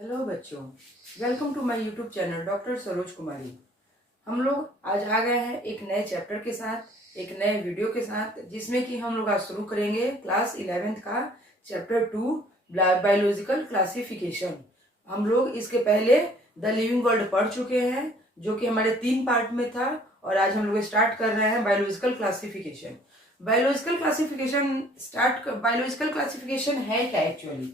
Hello बच्चों, welcome to my YouTube channel doctor Saroj Kumari. हम लोग आज आ गए हैं एक नए चैप्टर के साथ, एक नए वीडियो के साथ, जिसमें कि हम लोग आज शुरू करेंगे क्लास 11th का चैप्टर 2 बायोलॉजिकल क्लासिफिकेशन। हम लोग इसके पहले द लिविंग वर्ल्ड पढ़ चुके हैं, जो कि हमारे 3 पार्ट में था, और आज हम लोग स्टार्ट कर रहे हैं बायोलॉजिकल क्लासिफिकेशन। बायोलॉजिकल क्लासिफिकेशन है क्या एक्चुअली?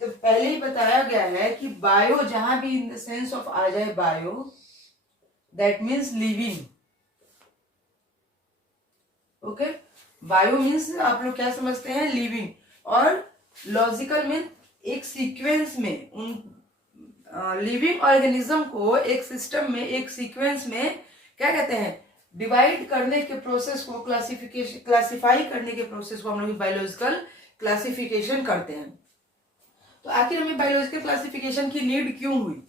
तो पहले ही बताया गया है कि बायो जहां भी इन द सेंस ऑफ आ जाए bio, that means living. Okay, bio means आप लोग क्या समझते हैं? लिविंग। और लॉजिकल मीन एक सीक्वेंस में उन लिविंग ऑर्गेनिज्म को एक सिस्टम में, एक सीक्वेंस में क्या कहते हैं? डिवाइड करने के प्रोसेस को, क्लासिफाई करने के प्रोसेस को हम लोग बायोलॉजिकल क्लासिफिकेशन करते हैं। तो आखिर हमें बायोलॉजिकल क्लासिफिकेशन की नीड क्यों हुई?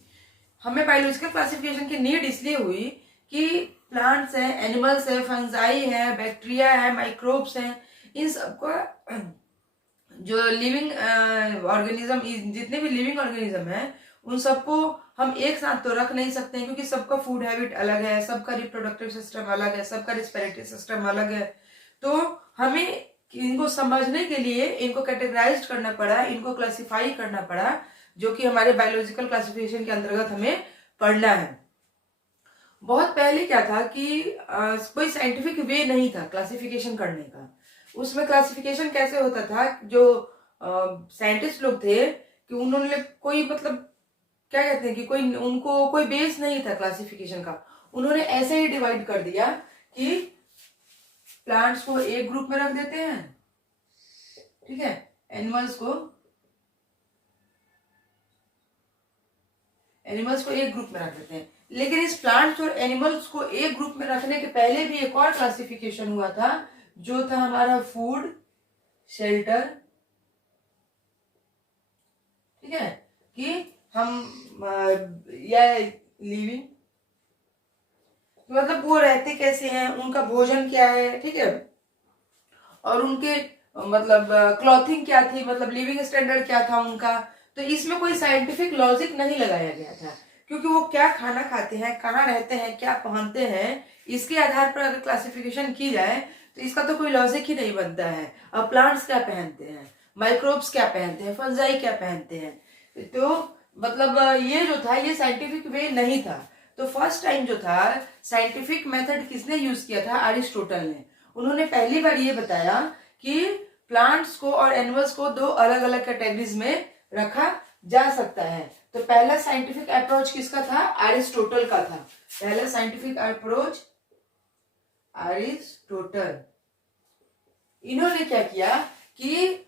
हमें बायोलॉजिकल क्लासिफिकेशन की नीड इसलिए हुई कि प्लांट्स हैं, एनिमल्स हैं, फंजाई है, बैक्टीरिया है, माइक्रोब्स हैं, इन सबका जो लिविंग ऑर्गेनिज्म, जितने भी लिविंग ऑर्गेनिज्म हैं, उन सबको हम एक साथ तो रख नहीं सकते हैं, क्योंकि सबका फूड हैबिट अलग है, सबका रिप्रोडक्टिव सिस्टम अलग है, सबका रिस्पिरेटरी सिस्टम अलग है। तो हमें इनको समझने के लिए इनको कैटेगराइज करना पड़ा, इनको क्लासिफाई करना पड़ा, जो कि हमारे बायोलॉजिकल क्लासिफिकेशन के अंतर्गत हमें पढ़ना है। बहुत पहले क्या था कि कोई साइंटिफिक वे नहीं था क्लासिफिकेशन करने का। उसमें क्लासिफिकेशन कैसे होता था? जो साइंटिस्ट लोग थे कि उन्होंने कोई, मतलब क्या कहते हैं कि कोई, उनको कोई बेस नहीं था क्लासिफिकेशन का। उन्होंने ऐसे ही डिवाइड कर दिया कि प्लांट्स को एक ग्रुप में रख देते हैं, ठीक है, एनिमल्स को एक ग्रुप में रख देते हैं। लेकिन इस प्लांट्स और एनिमल्स को एक ग्रुप में रखने के पहले भी एक और क्लासिफिकेशन हुआ था, जो था हमारा फूड, शेल्टर, ठीक है, कि हम या लिविंग, मतलब वो रहते कैसे हैं, उनका भोजन क्या है, ठीक है, और उनके मतलब क्लॉथिंग क्या थी, मतलब लिविंग स्टैंडर्ड क्या था उनका। तो इसमें कोई साइंटिफिक लॉजिक नहीं लगाया गया था, क्योंकि वो क्या खाना खाते हैं, कहाँ रहते हैं, क्या पहनते हैं, इसके आधार पर अगर क्लासिफिकेशन की जाए तो इसका तो कोई लॉजिक ही नहीं बनता है। अब प्लांट्स क्या पहनते हैं, माइक्रोब्स क्या पहनते हैं, फंजाई क्या पहनते हैं, तो मतलब ये जो था, ये साइंटिफिक वे नहीं था। तो फर्स्ट टाइम जो था साइंटिफिक मेथड किसने यूज किया था? अरिस्टोटल ने। उन्होंने पहली बार ये बताया कि प्लांट्स को और एनिमल्स को दो अलग अलग कैटेगरीज में रखा जा सकता है। तो पहला साइंटिफिक अप्रोच किसका था? अरिस्टोटल का था। पहला साइंटिफिक अप्रोच अरिस्टोटल। इन्होंने क्या किया कि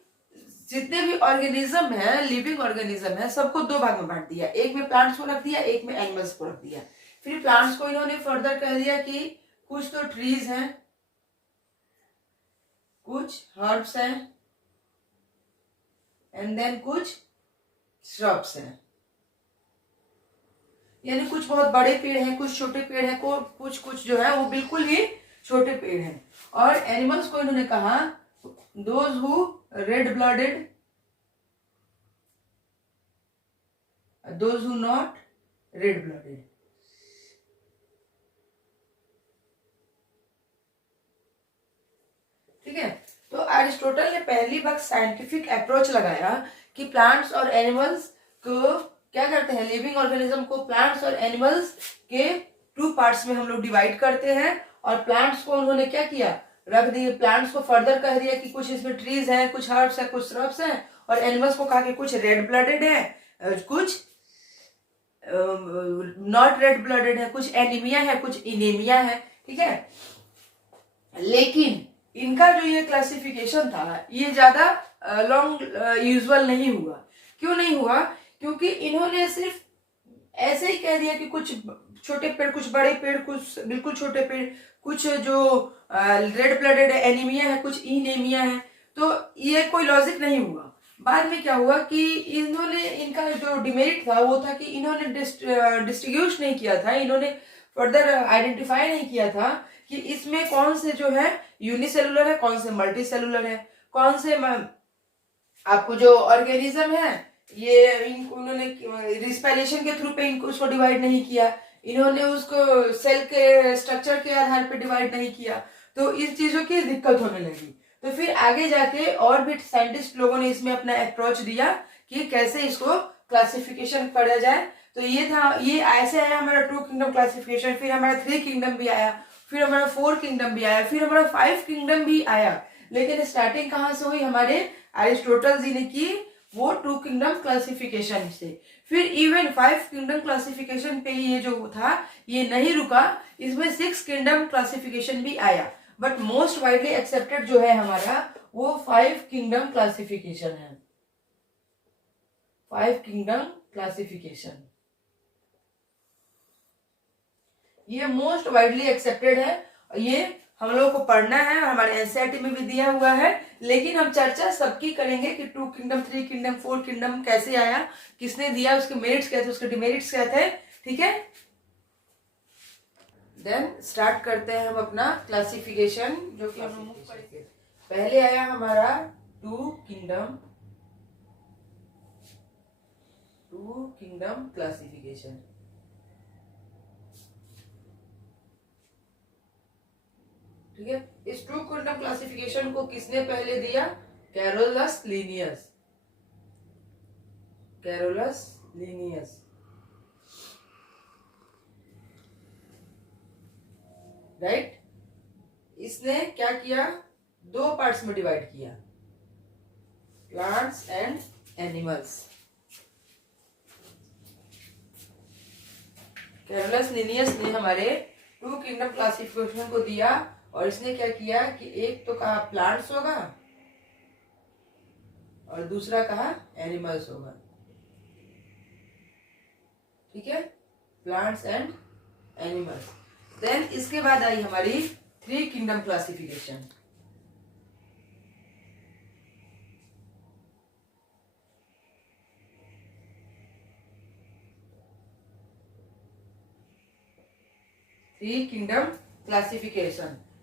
जितने भी ऑर्गेनिज्म है, लिविंग ऑर्गेनिज्म है, सबको दो भाग में बांट दिया। एक में प्लांट्स को रख दिया, एक में एनिमल्स को रख दिया। फिर प्लांट्स को इन्होंने फर्दर कह दिया कि कुछ तो ट्रीज हैं, कुछ हर्ब्स हैं, एंड देन कुछ श्रब्स हैं। यानी कुछ बहुत बड़े पेड़ हैं, कुछ छोटे पेड़ हैं, कुछ जो है वो बिल्कुल ही छोटे पेड़ हैं। और एनिमल्स को इन्होंने कहा those who red blooded, those who not red blooded. ठीक है, तो अरिस्टोटल ने पहली बार साइंटिफिक अप्रोच लगाया कि प्लांट्स और एनिमल्स को क्या करते हैं, लिविंग ऑर्गेनिज्म को प्लांट्स और एनिमल्स के 2 पार्ट्स में हम लोग डिवाइड करते हैं। और प्लांट्स को उन्होंने क्या किया, रख दिए। प्लांट्स को फर्दर कह दिया कि कुछ इसमें ट्रीज हैं, कुछ हर्ब्स हैं, कुछ श्रब्स हैं। और एनिमल्स को कहा कि कुछ रेड ब्लडेड है, कुछ नॉट रेड ब्लडेड है, कुछ एनीमिया है, कुछ इनेमिया है, ठीक है। लेकिन इनका जो ये क्लासिफिकेशन था, ये ज्यादा लॉन्ग यूजुअल नहीं हुआ। क्यों नहीं हुआ? क्योंकि इन्होंने सिर्फ ऐसे ही कह दिया कि कुछ छोटे पेड़, कुछ बड़े पेड़, कुछ बिल्कुल छोटे पेड़, कुछ जो रेड ब्लडेड है, एनीमिया है, कुछ इनेमिया है। तो ये कोई लॉजिक नहीं हुआ। बाद में क्या हुआ कि इन्होंने, इनका जो डिमेरिट था वो था कि इन्होंने डिस्ट्रीब्यूट नहीं किया था, इन्होंने फर्दर आइडेंटिफाई नहीं किया था कि इसमें कौन से जो है यूनिसेलुलर है, कौन से मल्टी सेलुलर है, कौन से आपको जो ऑर्गेनिज्म है ये उन्होंने रिस्पायलेशन के थ्रू पे इनको उसको डिवाइड नहीं किया, इन्होंने उसको सेल के स्ट्रक्चर के आधार पे डिवाइड नहीं किया, तो इस चीजों की दिक्कत होने लगी। तो फिर आगे जाके और भी साइंटिस्ट लोगों ने इसमें अपना अप्रोच दिया कि कैसे इसको क्लासिफिकेशन पढ़ा जाए। तो ये था, ये ऐसे आया हमारा 2 किंगडम क्लासिफिकेशन, फिर हमारा 3 किंगडम भी आया, फिर हमारा 4 किंगडम भी आया, फिर हमारा 5 किंगडम भी आया। लेकिन स्टार्टिंग कहाँ से हुई? हमारे अरिस्टोटल जी ने की, वो 2 किंगडम क्लासिफिकेशन से। फिर इवन 5 किंगडम क्लासिफिकेशन पे ही ये जो था ये नहीं रुका, इसमें 6 किंगडम क्लासिफिकेशन भी आया, बट मोस्ट वाइडली एक्सेप्टेड जो है हमारा वो 5 किंगडम क्लासिफिकेशन है। 5 किंगडम क्लासिफिकेशन ये मोस्ट वाइडली एक्सेप्टेड है, ये हम लोगों को पढ़ना है और हमारे एनसीईआरटी में भी दिया हुआ है। लेकिन हम चर्चा सबकी करेंगे कि 2 किंगडम, 3 किंगडम, 4 किंगडम कैसे आया, किसने दिया, उसके मेरिट्स क्या थे, उसके डिमेरिट्स क्या थे। ठीक है, देन स्टार्ट करते हैं हम अपना क्लासिफिकेशन, जो कि हम लोग पढ़ेंगे। पहले आया हमारा 2 किंगडम क्लासिफिकेशन। ठीक है, इस 2 किंगडम क्लासिफिकेशन को किसने पहले दिया? Carolus Linnaeus. राइट। इसने क्या किया? 2 पार्ट्स में डिवाइड किया, plants and animals. Carolus Linnaeus ने हमारे 2 किंगडम क्लासिफिकेशन को दिया, और इसने क्या किया कि एक तो कहा प्लांट्स होगा और दूसरा कहा एनिमल्स होगा। ठीक है, प्लांट्स एंड एनिमल्स। देन इसके बाद आई हमारी 3 किंगडम क्लासिफिकेशन।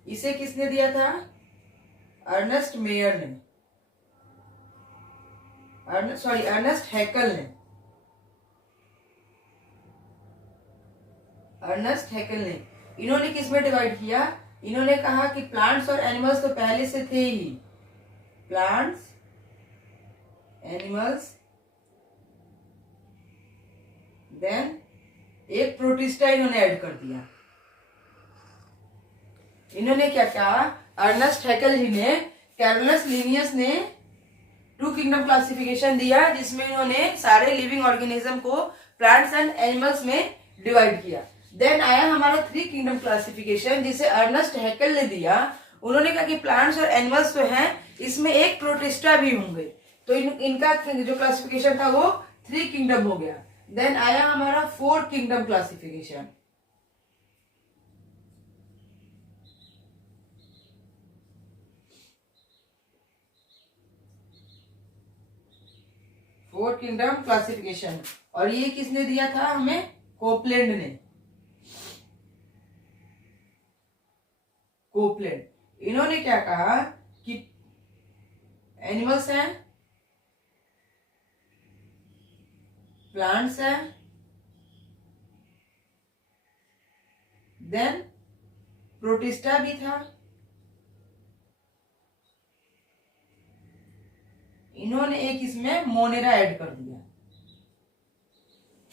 इसे किसने दिया था? अर्नेस्ट मेयर ने, अर्नेस्ट हैकल ने। इन्होंने किस में डिवाइड किया? इन्होंने कहा कि प्लांट्स और एनिमल्स तो पहले से थे ही, प्लांट्स, एनिमल्स, देन एक प्रोटिस्टा इन्होंने ऐड कर दिया। इन्होंने क्या कहा? अर्नेस्ट हैकल जी ने कैरोलस लीनियस ने 2 किंगडम क्लासिफिकेशन दिया, जिसमें इन्होंने सारे लिविंग ऑर्गेनिज्म को प्लांट्स एंड एनिमल्स में डिवाइड किया। देन आया हमारा 3 किंगडम क्लासिफिकेशन, जिसे अर्नेस्ट हैकल ने दिया। उन्होंने कहा कि प्लांट्स और एनिमल्स तो हैं, इसमें एक प्रोटिस्टा भी होंगे, तो इनका जो क्लासिफिकेशन था वो 3 किंगडम हो गया। देन आया हमारा 4 किंगडम क्लासिफिकेशन। और ये किसने दिया था हमें? कोपलैंड ने। इन्होंने क्या कहा कि एनिमल्स हैं, प्लांट्स हैं, देन प्रोटिस्टा भी था, इन्होंने एक इसमें मोनेरा ऐड कर दिया।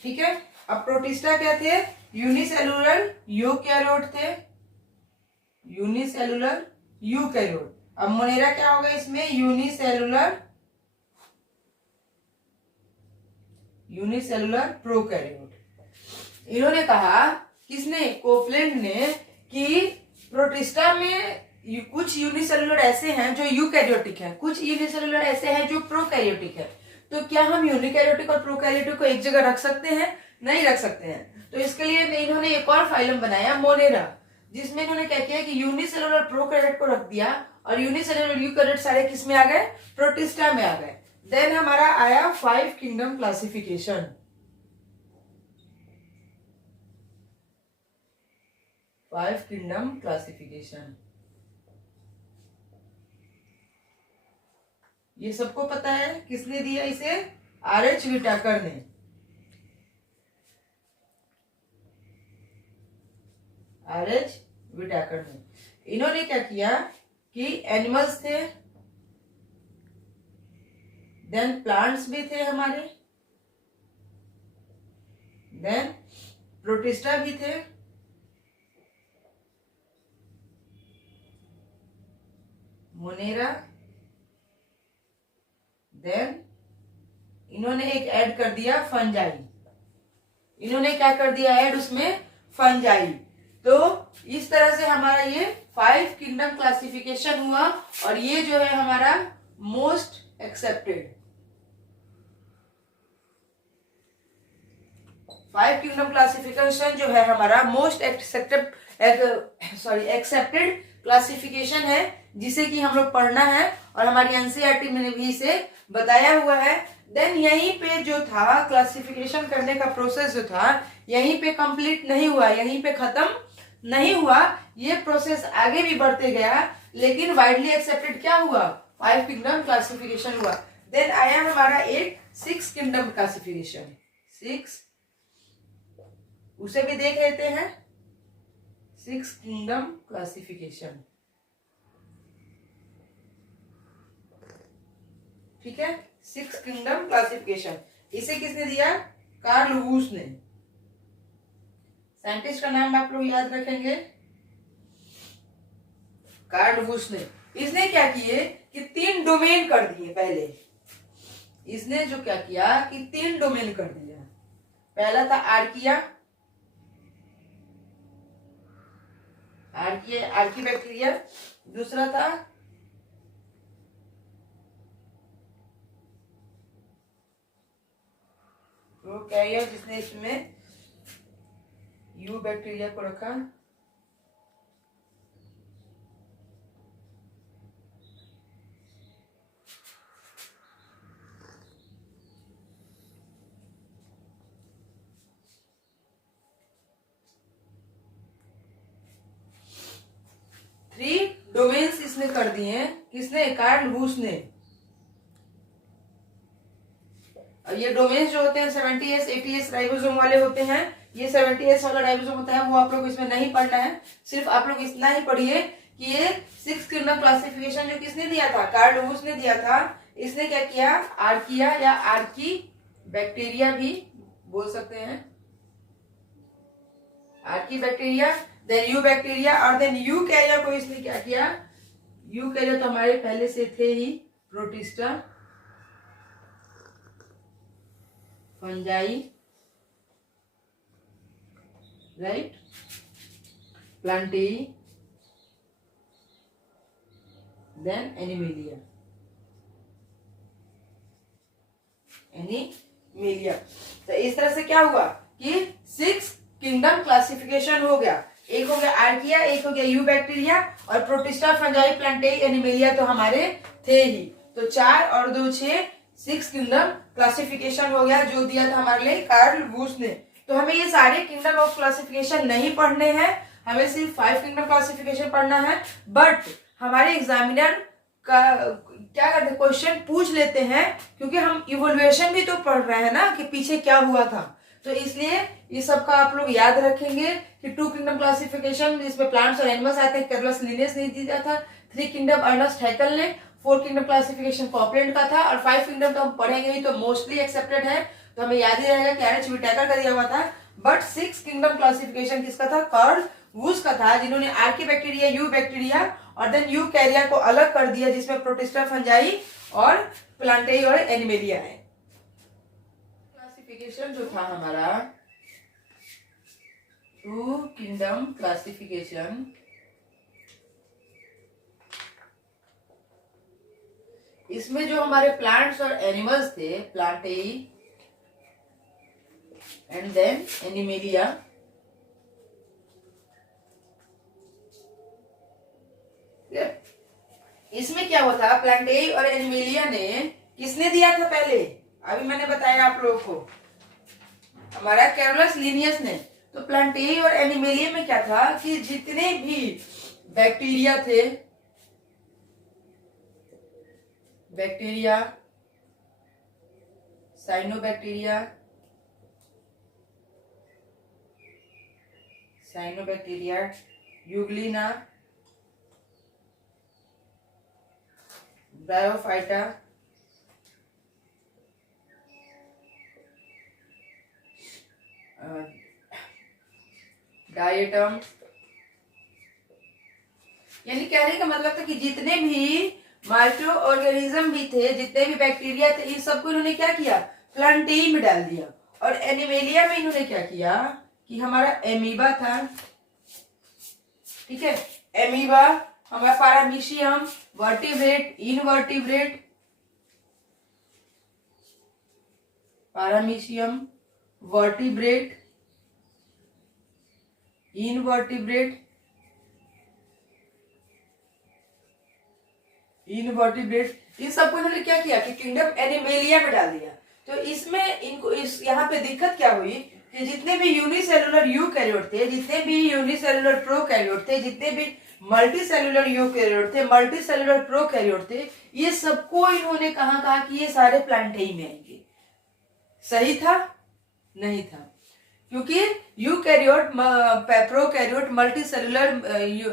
ठीक है, अब प्रोटिस्टा क्या थे? यूनिसेलुलर यूकैरियोट थे, यूनिसेलुलर यूकैरियोट। अब मोनेरा क्या होगा इसमें? Unicellular prokaryote. इन्होंने कहा, किसने? कोपलैंड ने, कि प्रोटिस्टा में कुछ यूनिसेलुलर ऐसे हैं जो यूकैरियोटिक हैं, कुछ यूनिसेलुलर ऐसे हैं जो प्रोकैरियोटिक है। तो क्या हम यूनिकैरियोटिक और प्रोकैरियोटिक को एक जगह रख सकते हैं? नहीं रख सकते हैं। तो इसके लिए इन्होंने एक और फाइलम बनाया, मोनेरा, जिसमें इन्होंने क्या किया कि यूनिसेलुलर प्रोकैरियोट को रख दिया और यूनिसेलुलर यूकैरियोट सारे किस में आ गए? प्रोटिस्टा में आ गए। देन हमारा आया 5 किंगडम क्लासिफिकेशन। 5 किंगडम क्लासिफिकेशन, ये सबको पता है किसने दिया इसे? RH विटाकर ने। RH विटाकर ने इन्होंने क्या किया कि एनिमल्स थे, देन प्लांट्स भी थे हमारे, देन प्रोटिस्टा भी थे, मोनेरा, देन इन्होंने एक ऐड कर दिया फंजाई। इन्होंने क्या कर दिया ऐड उसमें, फंजाई। तो इस तरह से हमारा ये 5 किंगडम क्लासिफिकेशन हुआ और ये जो है हमारा मोस्ट एक्सेप्टेड 5 किंगडम क्लासिफिकेशन जो है हमारा मोस्ट एक्सेप्टेड क्लासिफिकेशन है, जिसे कि हम लोग पढ़ना है और हमारी एनसीईआरटी में भी इसे बताया हुआ है। देन यहीं पे जो था क्लासिफिकेशन करने का प्रोसेस जो था यहीं पे कंप्लीट नहीं हुआ, यहीं पे खत्म नहीं हुआ, ये प्रोसेस आगे भी बढ़ते गया, लेकिन वाइडली एक्सेप्टेड क्या हुआ, 5 किंगडम क्लासिफिकेशन हुआ। देन आया हमारा एक 6 किंगडम क्लासिफिकेशन, 6 उसे भी देख लेते हैं। 6 किंगडम क्लासिफिकेशन, ठीक है। 6 किंगडम क्लासिफिकेशन इसे किसने दिया, कार्ल वूस ने। साइंटिस्ट का नाम आप लोग याद रखेंगे, कार्ल वूस ने। इसने क्या किए कि 3 डोमेन कर दिए। पहले इसने जो क्या किया कि 3 डोमेन कर दिया। पहला था आर्किया, आर्की बैक्टीरिया। दूसरा था प्रोकैरिया, जिसने इसमें यू बैक्टीरिया को रखा। थ्री डोमेन्स इसने कर दिए, किसने, कार्ल वूस ने। ये डोमेन्स जो होते हैं 70S 80S राइबोसोम वाले होते हैं। ये 70S वाला राइबोसोम होता है, वो आप लोग इसमें नहीं पढ़ना है। सिर्फ आप लोग इतना ही पढ़िए कि ये 6 किंगडम क्लासिफिकेशन जो किसने दिया था, कार्ल वूस ने दिया था। इसने क्या किया, आर्किया या आर्की बैक्टीरिया भी बोल सकते हैं, archaebacteria, then eubacteria और देन यू कैरिया को इसने क्या किया, यू कैरिया तो हमारे पहले से थे ही, protista, fungi, right, plantae, then animalia, animalia. तो इस तरह से क्या हुआ कि 6 किंगडम क्लासिफिकेशन हो गया। एक हो गया आर्किया, एक हो गया यू बैक्टीरिया और प्रोटिस्टा, फंजाई, प्लांटेई, एनिमेलिया तो हमारे थे ही। तो 4 और 2 6, 6 किंगडम क्लासिफिकेशन हो गया, जो दिया था हमारे लिए कार्ल वूस ने। तो हमें ये सारे किंगडम ऑफ क्लासिफिकेशन नहीं पढ़ने हैं, हमें सिर्फ 5 किंगडम क्लासिफिकेशन पढ़ना है। बट हमारे एग्जामिनर का क्या करते हैं, क्वेश्चन पूछ लेते हैं, क्योंकि हम इवोल्यूशन भी तो पढ़ रहे हैं ना कि पीछे क्या हुआ था। तो इसलिए ये सब का आप लोग याद रखेंगे कि 2 किंगडम क्लासिफिकेशन जिसमें प्लांट्स और एनिमल्स आते हैं, कैरोलस लिनियस ने दिया था। 3 किंगडम अर्नस्ट हैकेल ने। 4 किंगडम क्लासिफिकेशन कॉपलैंड का था और 5 किंगडम तो हम पढ़ेंगे ही, तो मोस्टली एक्सेप्टेड है, तो हमें याद ही रहेगा कि RH विटाकर का दिया हुआ था। बट 6 किंगडम क्लासिफिकेशन किसका था, कार्ल वूस का था, जिन्होंने आर्की बैक्टीरिया, यू बैक्टीरिया और देन यू कैरिया को अलग कर दिया, जिसमें प्रोटिस्टा, फंजाई और प्लांटेई और एनिमेलिया है। क्लासिफिकेशन जो था हमारा 2 किंगडम क्लासिफिकेशन, इसमें जो हमारे प्लांट्स और एनिमल्स थे, प्लांटेई एंड देन एनिमेलिया, इसमें क्या हुआ था, प्लांटेई और एनिमेलिया ने किसने दिया था पहले, अभी मैंने बताया आप लोगों को, हमारा कैरोलस लिनियस ने। तो प्लांटेई और एनिमेलिया में क्या था कि जितने भी बैक्टीरिया थे, bacteria, cyanobacteria, cyanobacteria, Euglena, bryophyta, diatom. यानी कहने का मतलब था कि जितने भी माइक्रो ऑर्गेनिज्म भी थे, जितने भी बैक्टीरिया थे, इन सबको इन्होंने क्या किया, प्लांटेई में डाल दिया। और एनिमेलिया में इन्होंने क्या किया कि हमारा एमीबा था, ठीक है, एमीबा, हमारा paramecium, vertebrate, invertebrate, paramecium, vertebrate, invertebrate, invertebrate, इन सबको इन्होंने क्या किया कि किंगडम एनिमेलिया में डाल दिया। तो इसमें इनको इस यहाँ पे दिक्कत क्या हुई कि जितने भी यूनिसेलुलर यूकैरियोट थे, जितने भी यूनिसेलुलर प्रोकैरियोट थे, जितने भी मल्टीसेलुलर यूकैरियोट थे, मल्टीसेलुलर प्रोकैरियोट थे, ये सबको इन्होंने कहा कि ये सारे प्लांटेई में आएंगे। सही था? नहीं था, क्योंकि यूकैरियोट, प्रोकैरियोट, मल्टीसेलुलर,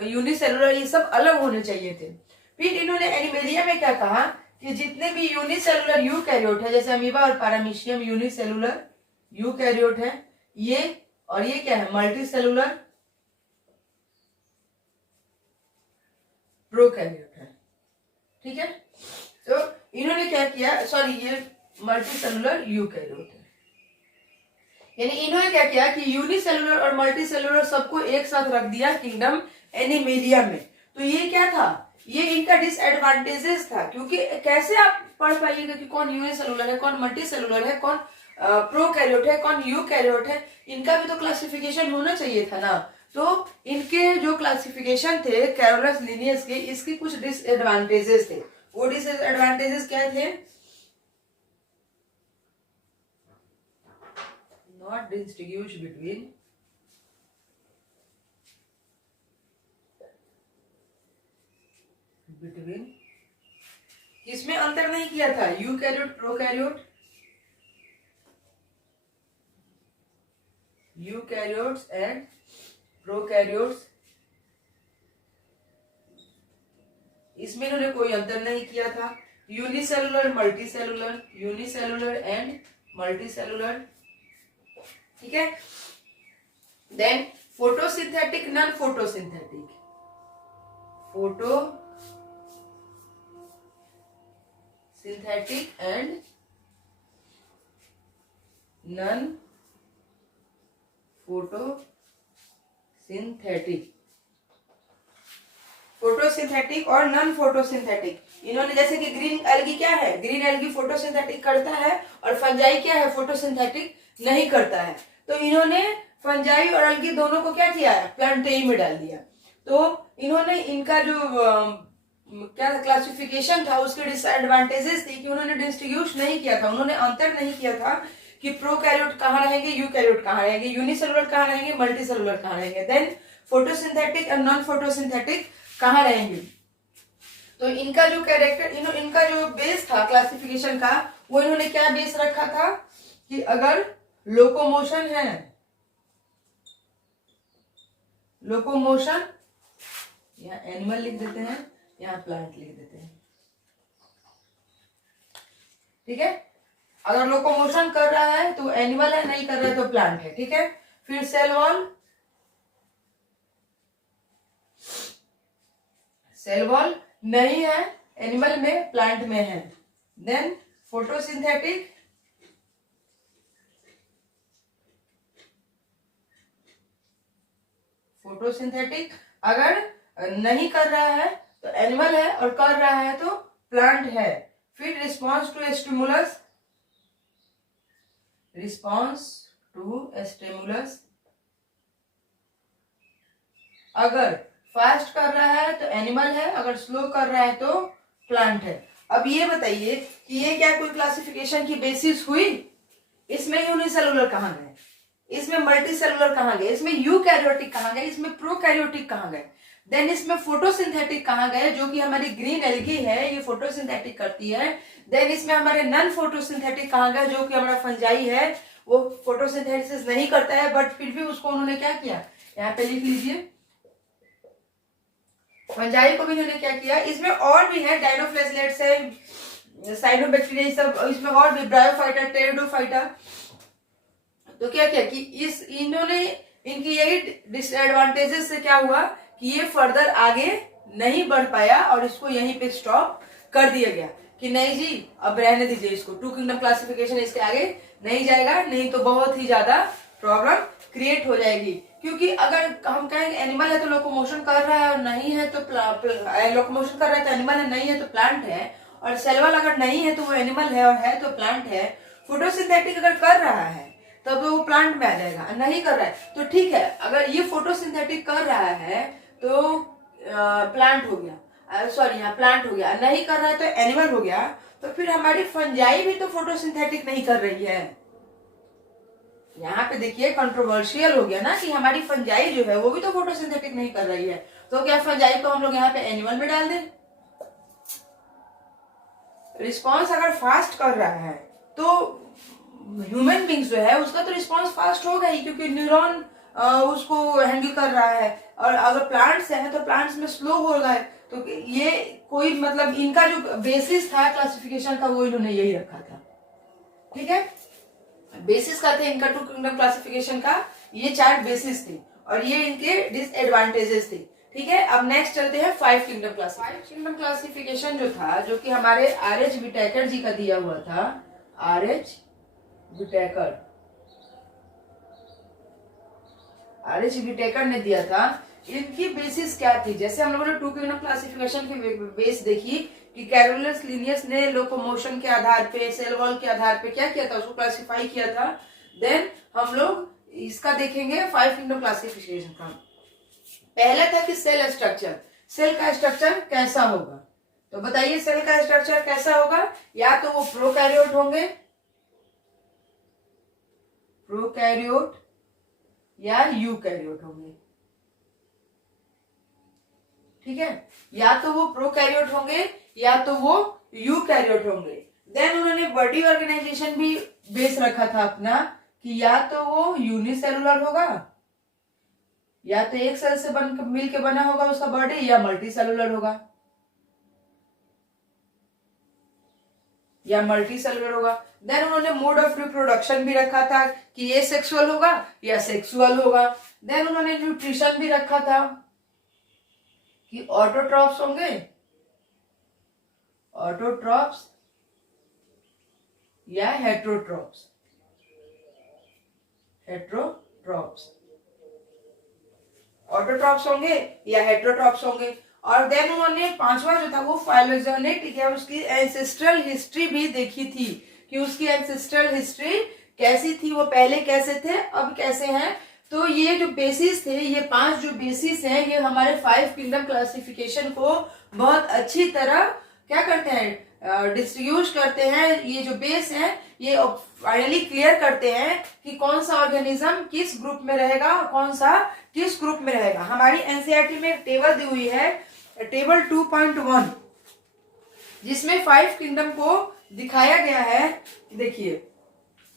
यूनिसेलुलर, ये सब अलग होने चाहिए थे। फिर इन्होंने एनिमेलिया में क्या कहा कि जितने भी यूनिसेलुलर यूकैरियोट है, जैसे अमीबा और पैरामीशियम यूनिसेलुलर यूकैरियोट है, ये और ये क्या है, मल्टीसेलुलर प्रोकैरियोट है, ठीक है। तो इन्होंने क्या किया, सॉरी, ये मल्टीसेलुलर यूकैरियोट है। यानी इन्होंने क्या किया कि यूनिसेलुलर और मल्टीसेलुलर सबको एक साथ रख दिया किंगडम एनिमेलिया में। तो ये क्या था, ये इनका डिसएडवांटेजेस था, क्योंकि कैसे आप पढ़ पाइएगा कि कौन यूनिसेलुलर है, कौन मल्टीसेलुलर है, कौन प्रोकैरियोट है, कौन यूकैरियोट है, इनका भी तो क्लासिफिकेशन होना चाहिए था ना। तो इनके जो क्लासिफिकेशन थे कैरोलस लिनियस के, इसके कुछ डिसएडवांटेजेस थे। वो डिसएडवांटेजेस क्या थे, नॉट डिस्टिंग्विश बिटवीन, इसमें अंतर नहीं किया था, eukaryote, prokaryote, eukaryotes and prokaryotes, इसमें इन्होंने कोई अंतर नहीं किया था। Unicellular, multicellular, unicellular and multicellular, ठीक है। Then photosynthetic, non photosynthetic, photosynthetic and non photosynthetic, photosynthetic और नॉन फोटोसिंथेटिक। इन्होंने जैसे कि ग्रीन एल्गी क्या है, ग्रीन एल्गी फोटोसिंथेटिक करता है, और फंजाई क्या है, फोटोसिंथेटिक नहीं करता है। तो इन्होंने फंजाई और एल्गी दोनों को क्या किया है, प्लांटेई में डाल दिया। तो इन्होंने इनका जो क्या क्लासिफिकेशन था, उसके डिसएडवांटेजेस थी कि उन्होंने डिस्ट्रीब्यूट नहीं किया था, उन्होंने अंतर नहीं किया था कि प्रोकैरियोट कहाँ रहेंगे, यूकैरियोट कहाँ रहेंगे, यूनिसेलुलर कहाँ रहेंगे, मल्टीसेलुलर कहाँ रहेंगे, देन फोटोसिंथेटिक और नॉन फोटोसिंथेटिक कहाँ रहेंगे। तो इनका जो कैरेक्टर, इनका जो बेस था क्लासिफिकेशन का, वो इन्होंने क्या बेस रखा था कि अगर लोकोमोशन है, लोकोमोशन, यहाँ एनिमल लिख देते हैं, यहाँ प्लांट लिख देते हैं, ठीक है। अगर लोकोमोशन कर रहा है तो एनिमल है, नहीं कर रहा है तो प्लांट है, ठीक है। फिर सेल वॉल, सेल वॉल नहीं है एनिमल में, प्लांट में है। देन फोटोसिंथेटिक, फोटोसिंथेटिक अगर नहीं कर रहा है तो एनिमल है, और कर रहा है तो प्लांट है। फिर response to stimulus, response to stimulus, अगर फास्ट कर रहा है तो एनिमल है, अगर स्लो कर रहा है तो प्लांट है। अब ये बताइए कि ये क्या कोई क्लासिफिकेशन की बेसिस हुई? इसमें यूनिसेलुलर कहाँ गए, इसमें मल्टीसेलुलर कहाँ गए, इसमें यूकैरियोटिक कहाँ गए, इसमें प्रोकैरियोटिक कहाँ गए? देन इसमें फोटोसिंथेटिक कहाँ गए, जो कि हमारी ग्रीन एल्गी है ये फोटोसिंथेटिक करती है। देन इसमें हमारे नॉन फोटोसिंथेटिक कहाँ गए, जो कि हमारा फंजाई है वो फोटोसिंथेसिस नहीं करता है, बट फिर भी उसको उन्होंने क्या किया, यहाँ पे लिख लीजिए, फंजाई को भी इन्होंने क्या किया। इसमें और भी है, डायनोफ्लेजलेट्स है, साइनोबैक्टीरिया, सब इसमें और भी, ब्रायोफाइटा, टेरिडोफाइटा। तो क्या किया कि इन्होंने इनकी यही डिसएडवांटेजेस से क्या हुआ कि ये फर्दर आगे नहीं बढ़ पाया और इसको यहीं पे स्टॉप कर दिया गया कि नहीं जी अब रहने दीजिए इसको, टू किंगडम क्लासिफिकेशन इसके आगे नहीं जाएगा, नहीं तो बहुत ही ज्यादा प्रॉब्लम क्रिएट हो जाएगी। क्योंकि अगर हम कहें एनिमल है तो लोकोमोशन कर रहा है और नहीं है तो लोकोमोशन कर रहा है तो एनिमल है, नहीं है तो प्लांट है, और सेलुलर अगर नहीं है तो वो एनिमल है और है तो प्लांट है। फोटोसिंथेटिक अगर कर रहा है तब वो प्लांट में आ जाएगा, नहीं कर रहा है तो ठीक है, अगर ये फोटोसिंथेटिक कर रहा है तो प्लांट हो गया, सॉरी यहाँ प्लांट हो गया, नहीं कर रहा है तो एनिमल हो गया। तो फिर हमारी फंजाई भी तो फोटोसिंथेटिक नहीं कर रही है। यहाँ पे देखिए कंट्रोवर्शियल हो गया ना कि हमारी फंजाई जो है वो भी तो फोटोसिंथेटिक नहीं कर रही है, तो क्या फंजाई को हम लोग यहाँ पे एनिमल में डाल दें? रिस्पॉन्स अगर फास्ट कर रहा है तो ह्यूमन बींग्स जो है उसका तो रिस्पॉन्स फास्ट होगा ही, क्योंकि न्यूरॉन उसको हैंडल कर रहा है, और अगर प्लांट्स है तो प्लांट्स में स्लो हो रहा है। तो ये कोई मतलब इनका जो बेसिस था क्लासिफिकेशन का वो इन्होंने यही रखा था, ठीक है, बेसिस का था इनका टू किंगडम क्लासिफिकेशन का, ये 4 बेसिस थे और ये इनके डिसएडवांटेजेस थे, ठीक है। अब नेक्स्ट चलते हैं 5 किंगडम क्लासिफिकेशन। 5 किंगडम क्लासिफिकेशन जो था, जो कि हमारे आर.एच. विटेकर जी का दिया हुआ था, आर.एच. विटेकर ने दिया था। इनकी बेसिस क्या थी, जैसे हम लोगों ने टू किंगडम क्लासिफिकेशन की बेस देखी कि कैरोलस लिनियस ने लोकोमोशन के आधार पे, सेल वॉल के आधार पे क्या किया था, उसको क्लासिफाई किया था। देन हम लोग इसका देखेंगे 5 किंगडम क्लासिफिकेशन का। पहला था कि सेल स्ट्रक्चर, सेल का स्ट्रक्चर कैसा होगा, तो बताइए सेल का स्ट्रक्चर कैसा होगा, या तो वो प्रोकैरियोट होंगे, प्रोकैरियोट या यूकैरियोट होंगे, ठीक है, या तो वो प्रोकैरियोट होंगे या तो वो यूकैरियोट होंगे। देन उन्होंने बॉडी ऑर्गेनाइजेशन भी बेस रखा था अपना कि या तो वो यूनिसेलुलर होगा, या तो एक सेल से मिल के बना होगा उसका बॉडी, या मल्टी सेलुलर होगा, या मल्टी सेलुलर होगा। देन उन्होंने मोड ऑफ रिप्रोडक्शन भी रखा था कि ये सेक्सुअल होगा या सेक्सुअल होगा। देन उन्होंने न्यूट्रिशन भी रखा था कि ऑटोट्रॉप्स होंगे, ऑटोट्रॉप्स या हेट्रोट्रॉप्स, हेट्रोट्रॉप्स, ऑटोट्रॉप्स होंगे या हेट्रोट्रॉप्स होंगे। और देन उन्होंने 5वां जो था वो फाइलोजेनेटिक या उसकी एंसेस्ट्रल हिस्ट्री भी देखी थी कि उसकी एंसेस्ट्रल हिस्ट्री कैसी थी, वो पहले कैसे थे अब कैसे हैं। तो ये जो बेसिस थे, ये 5 जो बेसिस हैं, ये हमारे 5 किंगडम क्लासिफिकेशन को बहुत अच्छी तरह क्या करते हैं, डिस्ट्रीब्यूट करते हैं। ये जो बेस है ये फाइनली क्लियर करते हैं कि कौन सा ऑर्गेनिज्म किस ग्रुप में रहेगा, कौन सा किस ग्रुप में रहेगा। हमारी एनसीईआरटी में एक टेबल दी हुई है, टेबल 2.1, जिसमें 5 किंगडम को दिखाया गया है। देखिए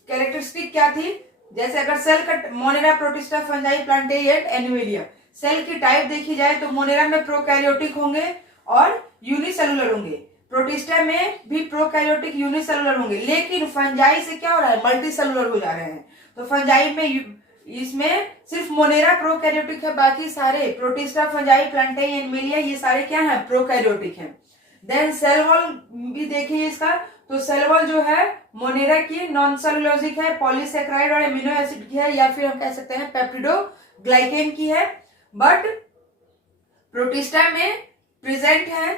कैरेक्टरिस्टिक क्या थी, जैसे अगर सेल का मोनेरा, प्रोटिस्टा, फंजाई, प्लांटेरियट, एनिमेलिया, सेल की टाइप देखी जाए तो मोनेरा में प्रोकैरियोटिक होंगे और यूनिसेलुलर होंगे, प्रोटिस्टा में भी प्रोकैरियोटिक यूनिसेलुलर होंगे, लेकिन फंजाई से क्या हो रहा है, मल्टी सेलुलर हो जा रहे हैं। तो फंजाई में इसमें सिर्फ मोनेरा प्रोकैरियोटिक है, बाकी सारे प्रोटिस्टा, फंजाई, प्लांटाई, एनिमेलिया ये सारे क्या है, प्रोकैरियोटिक है। देन सेल वॉल भी देखिए इसका, तो सेल वॉल जो है मोनेरा की नॉन सेलुलोजिक है, पॉलीसेक्राइड और एमिनो एसिड की है, या फिर हम कह सकते हैं पेप्टिडोग्लाइकेन की है। बट प्रोटिस्टा में प्रेजेंट है,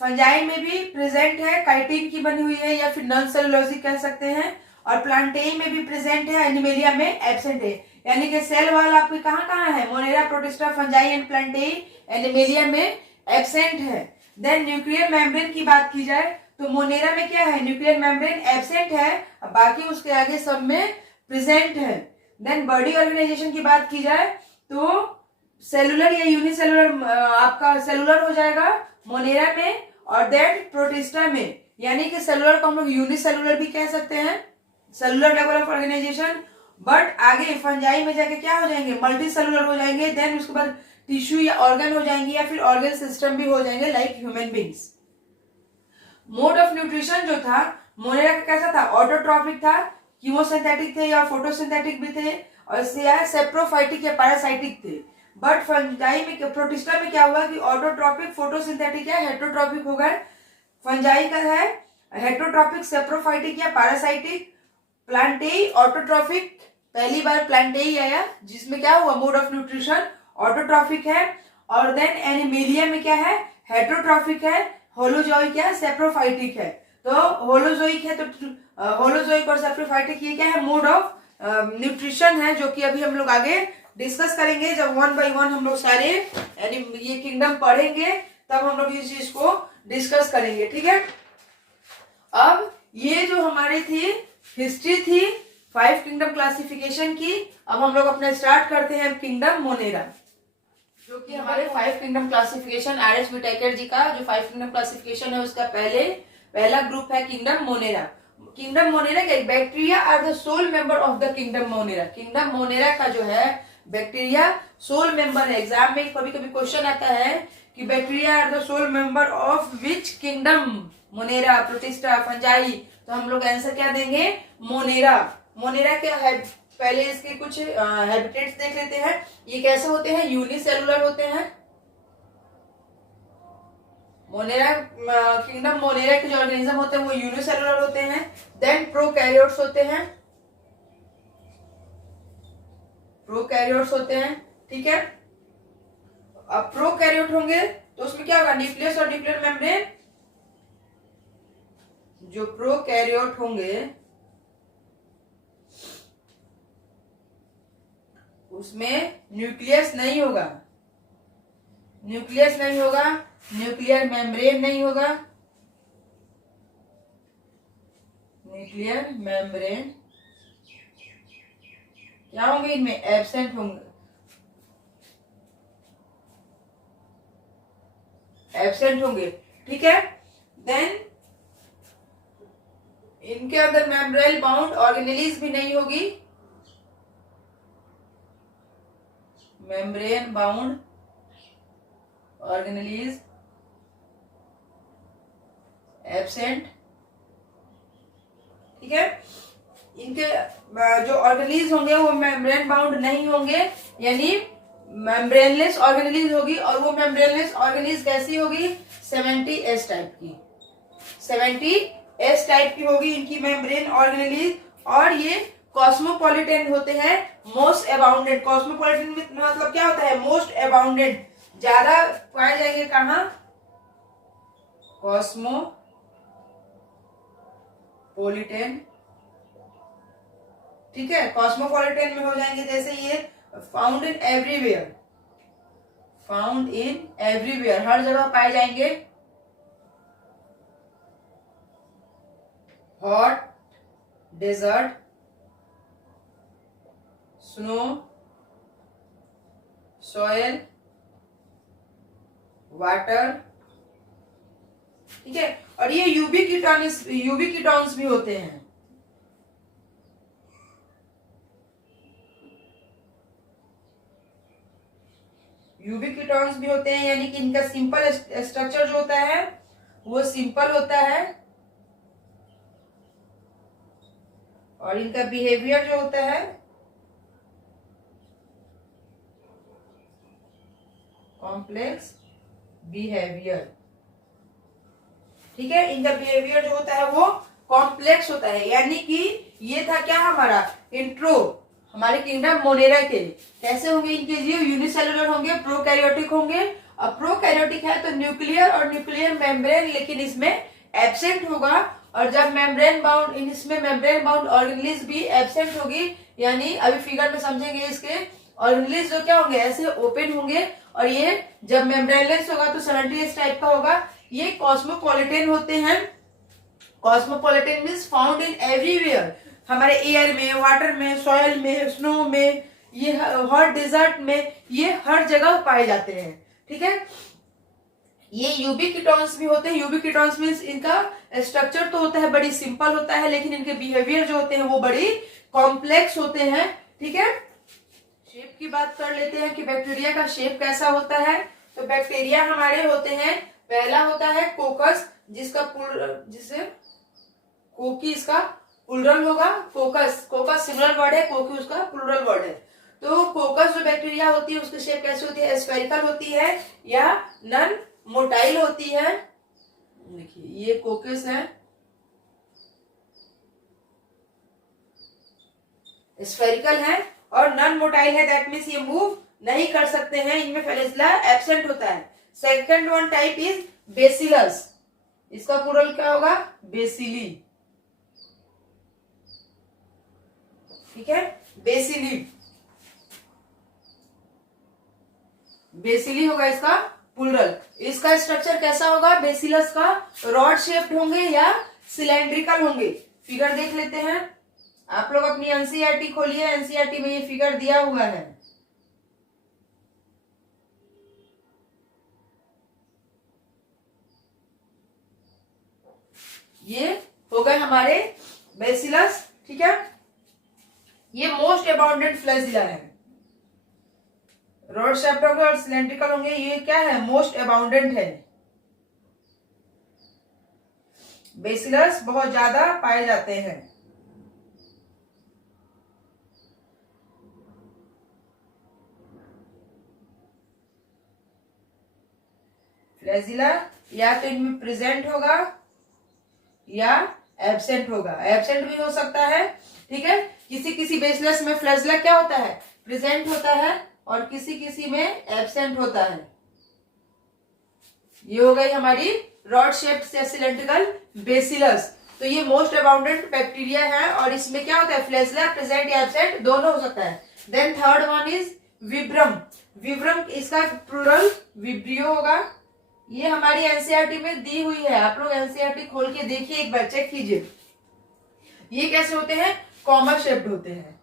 फंजाई में भी प्रेजेंट है, काइटिन की बनी हुई है या फिर नॉन सेलुलोजिक कह सकते हैं, और प्लांटेई में भी प्रेजेंट है, एनिमेलिया में एब्सेंट है। यानी कि सेल वॉल आपके कहाँ कहाँ है, monera, protista, fungi and plantae, animalia में एब्सेंट है। देन न्यूक्लियर मेम्ब्रेन की बात की जाए तो मोनेरा में क्या है, न्यूक्लियर मेम्ब्रेन एब्सेंट है, बाकी उसके आगे सब में प्रेजेंट है। देन बॉडी ऑर्गेनाइजेशन की बात की जाए तो सेलुलर या यूनिसेलुलर आपका सेलुलर हो जाएगा मोनेरा में, और देन प्रोटिस्टा में, यानी कि सेलुलर को हम लोग यूनिसेलुलर भी कह सकते हैं, cellular level of organisation. But आगे फंजाई में जाके क्या हो जाएंगे, मल्टी सेलुलर हो जाएंगे, देन उसके बाद टिश्यू या ऑर्गन हो जाएंगे, या फिर ऑर्गन सिस्टम भी हो जाएंगे like human beings. Mode of nutrition जो था मोनेरा का कैसा था, ऑटोट्रॉफिक था, कीमोसिंथेटिक थे या फोटोसिंथेटिक भी थे, और सेप्रोफाइटिक या पैरासाइटिक थे। बट फंजाई में, प्रोटिस्टा में क्या हुआ कि ऑटोट्रॉपिक, फोटोसिंथेटिक या हेटरोट्रॉपिक हो गए। फंजाई का है हेटरोट्रॉपिक, सेप्रोफाइटिक या पैरासाइटिक। प्लांटेई ऑटोट्रॉफिक, पहली बार प्लांटेई आया जिसमें क्या हुआ, मोड ऑफ न्यूट्रिशन ऑटोट्रॉफिक है। और देन एनिमेलिया में क्या है, हेटरोट्रॉफिक है। होलोजोइक क्या है, सेप्रोफाइटिक है। तो होलोजोइक है, तो होलोजोइक और सेप्रोफाइटिक ये क्या है, मोड ऑफ न्यूट्रिशन है, जो कि अभी हम लोग आगे डिस्कस करेंगे जब 1 बाय 1 हम लोग सारे ये किंगडम पढ़ेंगे, तब हम लोग इस चीज को डिस्कस करेंगे, ठीक है। अब ये जो हमारी थी हिस्ट्री थी 5 किंगडम क्लासिफिकेशन की। अब हम लोग अपना स्टार्ट करते हैं किंगडम मोनेरा, जो कि हमारे 5 किंगडम क्लासिफिकेशन आर.एच. व्हिटेकर जी का जो 5 किंगडम क्लासिफिकेशन है उसका पहला ग्रुप है किंगडम मोनेरा। किंगडम मोनेरा के bacteria are the sole member of the kingdom Monera. Kingdom Monera का जो है बैक्टीरिया सोल मेंबर है। एग्जाम में कभी कभी क्वेश्चन आता है कि bacteria are the sole member of which kingdom, Monera, protista, fungi, तो हम लोग आंसर क्या देंगे, मोनेरा। मोनेरा के पहले इसके कुछ हैबिटेट्स देख लेते हैं। ये कैसे होते हैं, यूनिसेलुलर होते हैं। मोनेरा किंगडम मोनेरा के जो ऑर्गेनिज्म होते हैं वो यूनिसेलुलर होते हैं। देन प्रोकैरियोट्स होते हैं, प्रोकैरियोट्स होते हैं, ठीक है। अब प्रोकैरियोट होंगे तो उसमें क्या होगा, न्यूक्लियस और न्यूक्लियर मेम्ब्रेन। जो प्रोकैरियोट होंगे उसमें न्यूक्लियस नहीं होगा, न्यूक्लियस नहीं होगा, न्यूक्लियर मेम्ब्रेन नहीं होगा, न्यूक्लियर मेम्ब्रेन क्या होंगे, इनमें एब्सेंट होंगे, एब्सेंट होंगे, ठीक है। देन इनके अंदर मेम्ब्रेन बाउंड ऑर्गेनेलिज भी नहीं होगी, मेम्ब्रेन बाउंड ऑर्गेनेलिज एब्सेंट, ठीक है। इनके जो ऑर्गेनेलिज होंगे वो मेम्ब्रेन बाउंड नहीं होंगे, यानी मेम्ब्रेनलेस ऑर्गेनेलिज होगी। और वो मेम्ब्रेनलेस ऑर्गेनेलिज कैसी होगी, 70S टाइप की, 70S टाइप की होगी इनकी मेम्ब्रेन ऑर्गेनेलिज। और ये कॉस्मोपॉलिटन होते हैं, मोस्ट अबाउंडेंट। कॉस्मोपॉलिटन में मतलब क्या होता है, मोस्ट अबाउंडेंट, ज्यादा पाए जाएंगे कहाँ, कॉस्मोपॉलिटन, ठीक है। कॉस्मोपॉलिटन में हो जाएंगे जैसे ये found in everywhere, found in everywhere, हर जगह पाए जाएंगे। Hot desert, snow, soil, water, ठीक है। और ये यूवी कीटोन्स भी होते हैं, यूवी कीटोन्स भी होते हैं, यानी कि इनका सिंपल स्ट्रक्चर जो होता है वो सिंपल होता है, और इनका बिहेवियर जो होता है कॉम्प्लेक्स बिहेवियर, ठीक है। इनका बिहेवियर जो होता है वो कॉम्प्लेक्स होता है। यानी कि ये था क्या हमारा इंट्रो हमारे किंगडम मोनेरा के। कैसे होंगे इनके जीव, यूनिसेलुलर होंगे, प्रोकैरियोटिक होंगे। अब प्रोकैरियोटिक है तो न्यूक्लियर और न्यूक्लियर मेम्ब्रेन लेकिन इसमें एब्सेंट होगा। और जब मेम्ब्रेन बाउंड, इसमें मेम्ब्रेन बाउंड ऑर्गेनेलिज भी एब्सेंट होगी, यानी अभी फिगर में समझेंगे इसके ऑर्गेनेलिज जो क्या होंगे, ऐसे ओपन होंगे। और ये जब मेम्ब्रेनलेस होगा तो 70S टाइप का होगा। ये कॉस्मोपॉलिटन होते हैं। Cosmopolitan means found in everywhere, हमारे एयर में, वाटर में, सॉयल में, स्नो में, ये हर डेजर्ट में, ये हर जगह पाए जाते हैं। ठीक है, ये यूबिक्विटॉन्स भी होते हैं। यूबिक्विटॉन्स मीन्स इनका स्ट्रक्चर तो होता है बड़ी सिंपल होता है, लेकिन इनके बिहेवियर जो होते हैं वो बड़ी कॉम्प्लेक्स होते हैं। ठीक है, शेप की बात कर लेते हैं कि बैक्टीरिया का शेप कैसा होता है। तो बैक्टीरिया हमारे होते हैं, पहला होता है कोकस, जिसे कोकी इसका प्लूरल होगा। कोकस, कोकस सिंगुलर वर्ड है, कोकी उसका प्लूरल वर्ड है। तो कोकस जो बैक्टीरिया होती है उसकी शेप कैसी होती है, स्फेरिकल होती है या नन मोटाइल होती है। देखिए ये कोकस है, स्फेरिकल है और नॉन मोटाइल है, दैट मीन्स ये मूव नहीं कर सकते हैं, इनमें फ्लैजिला एब्सेंट होता है। Second one type is bacillus, इसका प्लूरल क्या होगा, बेसिली। ठीक है, बेसिली, बेसिली होगा इसका प्लूरल। इसका स्ट्रक्चर कैसा होगा बेसिलस का, रॉड शेप्ड होंगे या सिलेंड्रिकल होंगे। फिगर देख लेते हैं, आप लोग अपनी एनसीईआरटी खोलिए, एनसीईआरटी में ये फिगर दिया हुआ है। ये हो गए हमारे बेसिलस। ठीक है, ये मोस्ट अबाउंडेंट फ्लैजिला है, रॉड शेप्ड होंगे और सिलेंड्रिकल होंगे, ये क्या है, मोस्ट अबाउंडेंट है। बेसिलस बहुत ज्यादा पाए जाते हैं। फ्लैजिला या तो इनमें प्रेजेंट होगा या एब्सेंट होगा, एब्सेंट भी हो सकता है। ठीक है, किसी किसी बेसिलस में फ्लैजिला क्या होता है, प्रेजेंट होता है और किसी किसी में एब्सेंट होता है। ये हो गई हमारी रॉड शेप्ड या सिलेंड्रिकल बेसिलस। तो ये मोस्ट अबाउंडेंट बैक्टीरिया है और इसमें क्या होता है, फ्लैजिला प्रेजेंट या एब्सेंट दोनों हो सकता है। देन थर्ड वन इज विब्रम। विब्रम इसका प्लूरल विब्रियो होगा। ये हमारी एनसीईआरटी में दी हुई है, आप लोग एनसीईआरटी खोल के देखिए, एक बार चेक कीजिए। ये कैसे होते हैं, कॉमा शेप्ड होते हैं।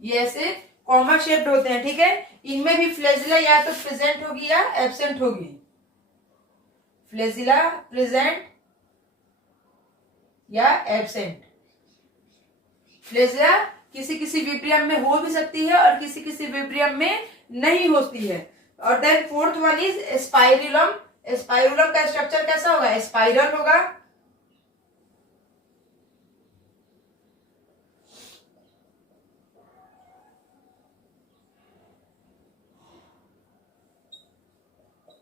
ये ऐसे कॉमा शेप्ड होते हैं। ठीक है, इनमें भी फ्लैजिला या तो प्रेजेंट होगी या एब्सेंट होगी। फ्लैजिला प्रेजेंट या एब्सेंट। फ्लैजिला किसी किसी विब्रियम में हो भी सकती है और किसी किसी विब्रियम में नहीं होती है। और then fourth one is spirillum. Spirillum का स्ट्रक्चर कैसा होगा, स्पाइरल होगा।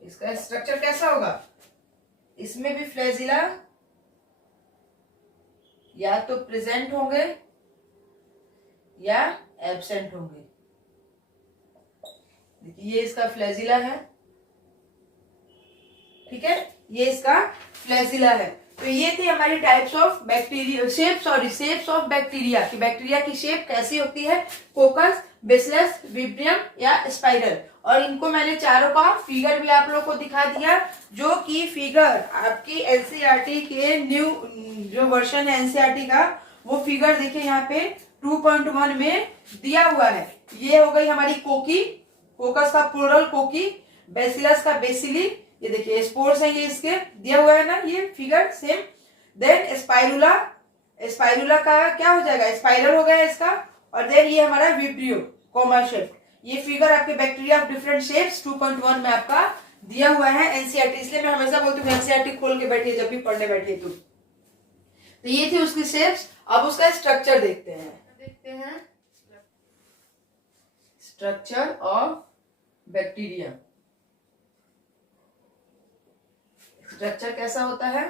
इसका स्ट्रक्चर कैसा होगा, इसमें भी फ्लैजिला या तो प्रेजेंट होंगे या एब्सेंट होंगे। देखिए ये इसका फ्लैजिला है। ठीक है, ये इसका फ्लैजिला है। तो ये थी हमारी types of bacteria, shapes of bacteria कि बैक्टीरिया की शेप कैसी होती है, कोकस, बेसिलस, विब्रियम या स्पाइरल। और इनको मैंने चारों का फिगर भी आप लोग को दिखा दिया, जो कि फिगर आपकी एनसीईआरटी के न्यू जो वर्जन है एनसीईआरटी का, वो फिगर देखिए यहाँ पे 2.1 में दिया हुआ है। ये हो गई हमारी कोकी, कोकस का प्लूरल कोकी, बेसिलस का बेसिली, ये देखिए स्पोर्स है, ये इसके दिया हुआ है ना, ये फिगर सेम। देन स्पाइरुला, स्पाइरुला का क्या हो जाएगा, स्पाइरल हो गया इसका। और देन ये हमारा विब्रियो कॉमा शेप। ये फिगर आपके बैक्टीरिया ऑफ डिफरेंट शेप्स 2.1 में आपका दिया हुआ है एनसीईआरटी। इसलिए मैं हमेशा बोलती हूँ एनसीईआरटी खोल के बैठिए जब भी पढ़ने बैठिए तो ये थी उसकी शेप्स। अब उसका स्ट्रक्चर देखते हैं, स्ट्रक्चर ऑफ बैक्टीरिया। स्ट्रक्चर कैसा होता है,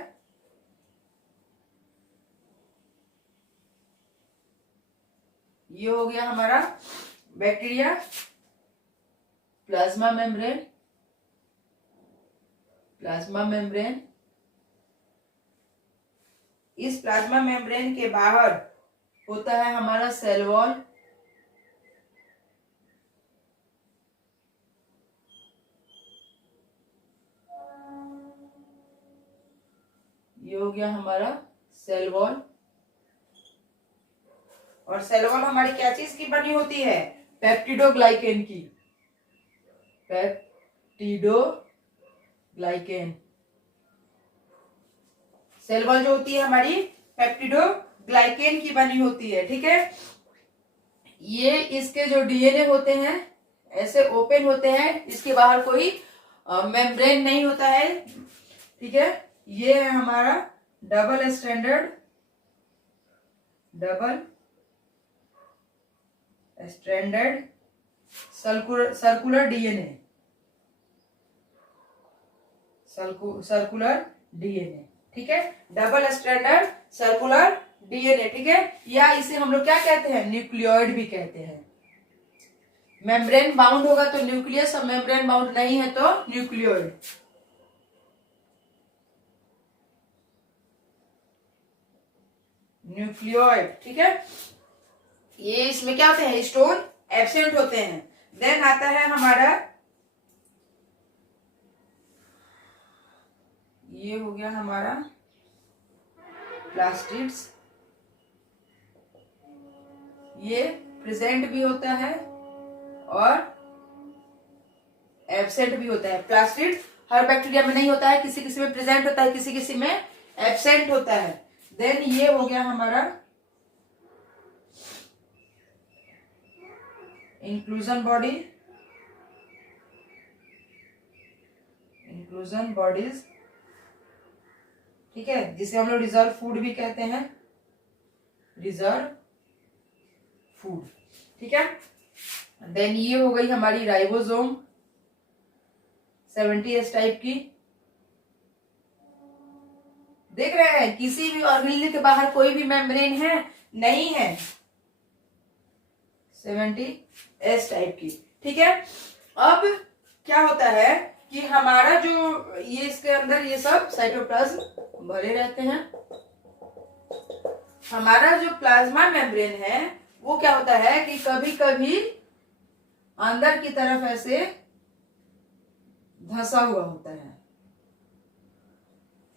ये हो गया हमारा bacteria, plasma membrane, plasma membrane. इस प्लाज्मा मेम्ब्रेन के बाहर होता है हमारा सेल वॉल, ये हो गया हमारा सेल वॉल। और सेल वॉल हमारी क्या चीज की बनी होती है? पेप्टिडोग्लाइकेन की। पेप्टिडोग्लाइकेन। सेल वॉल जो होती है हमारी पेप्टिडोग्लाइकेन की बनी होती है। ठीक है, ये इसके जो डीएनए होते हैं ऐसे ओपन होते हैं, इसके बाहर कोई मेम्ब्रेन नहीं होता है। ठीक है, ये है हमारा double standard circular DNA. Circular DNA. ठीक है, डबल स्टैंडर्ड सर्कुलर डीएनए। ठीक है, या इसे हम लोग क्या कहते हैं? न्यूक्लियोइड भी कहते हैं। मेम्ब्रेन बाउंड होगा तो न्यूक्लियस, और मेम्ब्रेन बाउंड नहीं है तो न्यूक्लियोइड। न्यूक्लियोइड। ठीक है, ये इसमें क्या होते हैं? स्टोन एब्सेंट होते हैं। देन आता है हमारा, ये हो गया हमारा प्लास्टिड्स। ये प्रेजेंट भी होता है और एब्सेंट भी होता है। प्लास्टिड हर बैक्टीरिया में नहीं होता है, किसी किसी में प्रेजेंट होता है, किसी किसी में एब्सेंट होता है। देन ये हो गया हमारा इंक्लूजन बॉडीज। ठीक है, जिसे हम लोग रिजर्व फूड भी कहते हैं, रिजर्व फूड। ठीक है, देन ये हो गई हमारी राइबोसोम 70S टाइप की। देख रहे हैं, किसी भी ऑर्गेनेल के बाहर कोई भी मेम्ब्रेन है? नहीं है, 70S टाइप की। ठीक है, अब क्या होता है कि हमारा जो ये इसके अंदर ये सब साइटोप्लाज्म भरे रहते हैं। हमारा जो प्लाज्मा मेम्ब्रेन है वो क्या होता है कि कभी कभी अंदर की तरफ ऐसे धंसा हुआ होता है,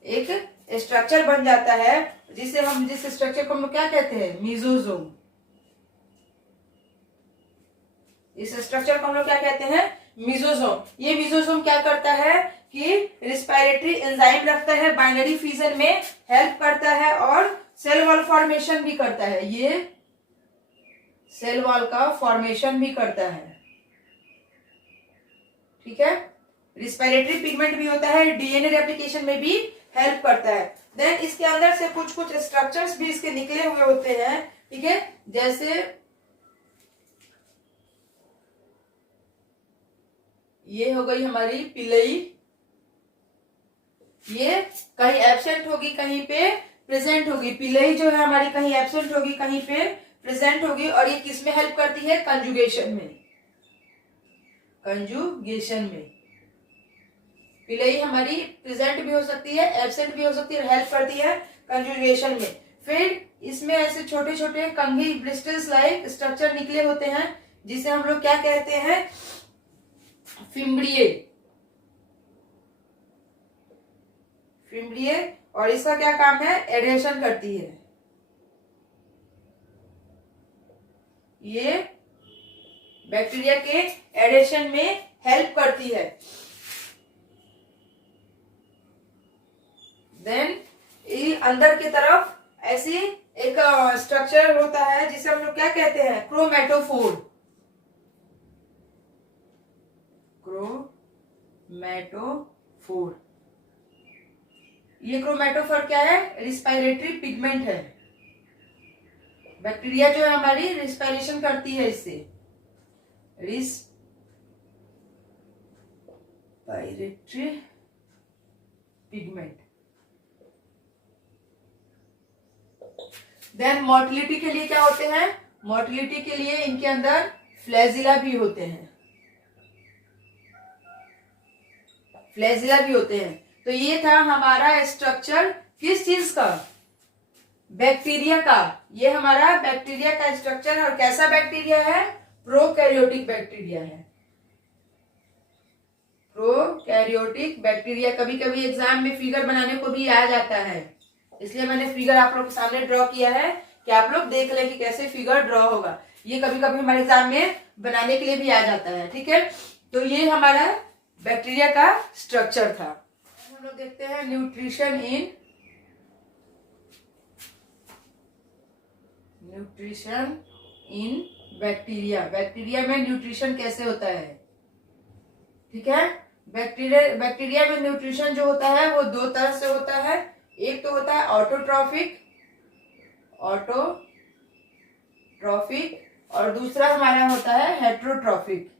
एक स्ट्रक्चर बन जाता है, जिस स्ट्रक्चर को हम लोग क्या कहते हैं? मीजोसोम। इस स्ट्रक्चर को हम लोग क्या कहते हैं? मीजोसोम। ये मीजोसोम क्या करता है कि रिस्पायरेटरी एंजाइम रखता है, बाइनरी फिजन में हेल्प करता है और सेल वॉल फॉर्मेशन भी करता है। ये सेल वॉल का फॉर्मेशन भी करता है। ठीक है, रिस्पायरेटरी पिगमेंट भी होता है, डीएनए रेप्लिकेशन में भी हेल्प करता है। देन इसके अंदर से कुछ कुछ स्ट्रक्चर्स भी इसके निकले हुए होते हैं। ठीक है, जैसे ये हो गई हमारी पिलई। ये कहीं एब्सेंट होगी, कहीं पे प्रेजेंट होगी। पिलई जो है हमारी कहीं एब्सेंट होगी, कहीं पे प्रेजेंट होगी। और ये किस में हेल्प करती है? कंजुगेशन में। पिलई हमारी प्रेजेंट भी हो सकती है, एब्सेंट भी हो सकती है, हेल्प करती है कंजुगेशन में। फिर इसमें ऐसे छोटे छोटे कंघी ब्रिस्टल्स लाइक स्ट्रक्चर निकले होते हैं, जिसे हम लोग क्या कहते हैं? फिम्ब्रिये। और इसका क्या काम है? एडेशन करती है। ये बैक्टीरिया के एडेशन में हेल्प करती है। देन अंदर की तरफ ऐसी एक स्ट्रक्चर होता है जिसे हम लोग क्या कहते हैं? क्रोमैटोफोर। ये क्रोमैटोफोर क्या है? रिस्पायरेटरी पिगमेंट है। बैक्टीरिया जो है हमारी रिस्पायरेशन करती है इससे। Respiratory pigment. देन मोटिलिटी के लिए क्या होते हैं? मोटिलिटी के लिए इनके अंदर फ्लैजिला भी होते हैं। तो ये था हमारा स्ट्रक्चर किस चीज का? बैक्टीरिया का। ये हमारा बैक्टीरिया का स्ट्रक्चर। और कैसा बैक्टीरिया है? प्रोकैरियोटिक बैक्टीरिया है। Prokaryotic bacteria. कभी कभी एग्जाम में फिगर बनाने को भी आ जाता है। इसलिए मैंने फिगर आप लोग के सामने ड्रॉ किया है कि आप लोग देख लें कि कैसे फिगर ड्रॉ होगा। ये कभी कभी हमारे एग्जाम में बनाने के लिए भी आ जाता है। ठीक है, तो ये हमारा बैक्टीरिया का स्ट्रक्चर था। हम लोग देखते हैं न्यूट्रिशन इन बैक्टीरिया। बैक्टीरिया में न्यूट्रिशन कैसे होता है। ठीक है, बैक्टीरिया में न्यूट्रिशन जो होता है वो दो तरह से होता है। एक तो होता है ऑटोट्रॉफिक और दूसरा हमारा होता है हेट्रोट्रॉफिक।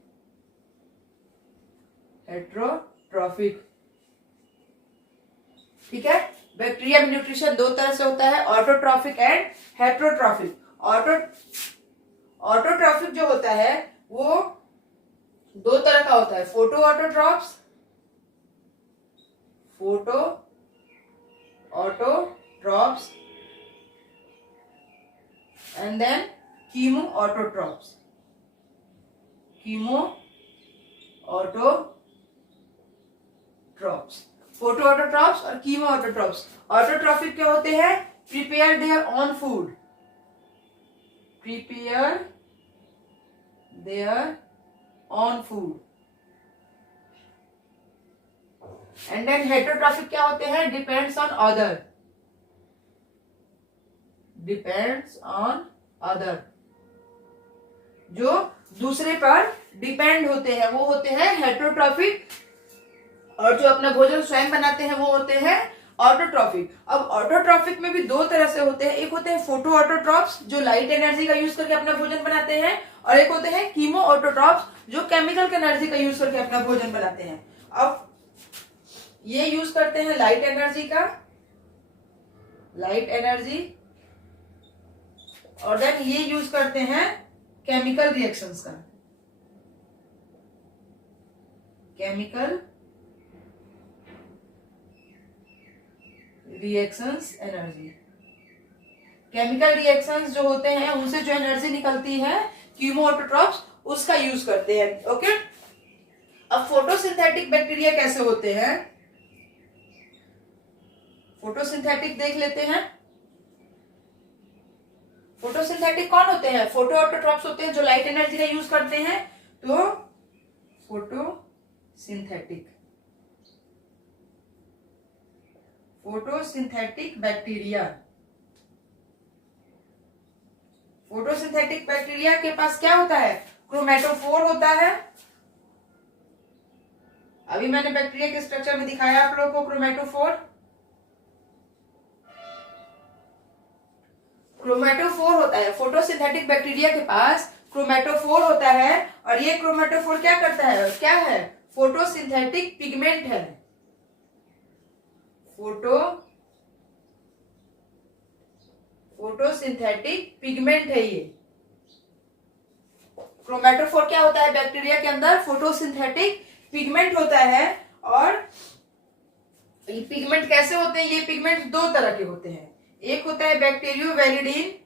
ठीक है, बैक्टीरिया में न्यूट्रिशन दो तरह से होता है, ऑटोट्रॉफिक एंड हेट्रोट्रॉफिक। ऑटोट्रॉफिक जो होता है वो दो तरह का होता है, photoautotrophs and then chemoautotrophs photoautotrophs और कीमो ऑटोट्रॉप्स। ऑटोट्रॉफिक क्या होते हैं, prepare their own food and then heterotrophic क्या होते हैं, डिपेंड्स ऑन अदर, जो दूसरे पर डिपेंड होते हैं वो होते हैं हेट्रोट्रॉफिक, और जो अपना भोजन स्वयं बनाते हैं वो होते हैं ऑटोट्रॉफिक। अब ऑटोट्रॉफिक में भी दो तरह से होते हैं, एक होते हैं फोटो ऑटोट्रॉप्स जो लाइट एनर्जी का यूज करके अपना भोजन बनाते हैं, और एक होते हैं कीमो ऑटोट्रॉप्स जो केमिकल एनर्जी का यूज करके अपना भोजन बनाते हैं। अब ये यूज करते हैं लाइट एनर्जी और देन ये यूज करते हैं केमिकल रिएक्शंस का, chemical reactions energy. Chemical reactions जो होते हैं उनसे जो एनर्जी निकलती है कीमो ऑटोट्रॉप्स उसका यूज करते हैं। ओके, अब फोटोसिंथेटिक बैक्टीरिया कैसे होते हैं, फोटोसिंथेटिक देख लेते हैं। फोटोसिंथेटिक कौन होते हैं, फोटो ऑटोट्रॉप्स होते हैं जो लाइट एनर्जी का यूज करते हैं। तो फोटोसिंथेटिक बैक्टीरिया के पास क्या होता है, क्रोमेटोफोर होता है। अभी मैंने बैक्टीरिया के स्ट्रक्चर में दिखाया आप लोगों को क्रोमेटोफोर होता है। फोटोसिंथेटिक बैक्टीरिया के पास क्रोमेटोफोर होता है, और ये क्रोमेटोफोर क्या करता है, क्या है, फोटोसिंथेटिक पिगमेंट है। फोटोसिंथेटिक पिगमेंट है ये। क्रोमेटोफोर क्या होता है बैक्टीरिया के अंदर, फोटोसिंथेटिक पिगमेंट होता है। और ये पिगमेंट कैसे होते हैं, ये पिगमेंट दो तरह के होते हैं, एक होता है बैक्टीरियोविरिडिन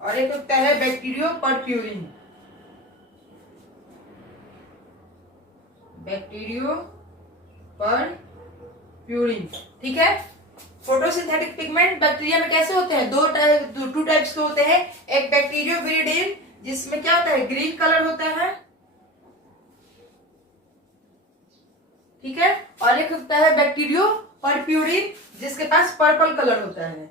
और एक होता है बैक्टीरियोपर्प्यूरिन। ठीक है, फोटोसिंथेटिक पिगमेंट बैक्टीरिया में कैसे होते हैं, टू टाइप्स के होते हैं। एक बैक्टीरियोविरिडिन जिसमें क्या होता है, ग्रीन कलर होता है, ठीक है, और एक होता है बैक्टीरियोपर्प्यूरिन जिसके पास पर्पल कलर होता है,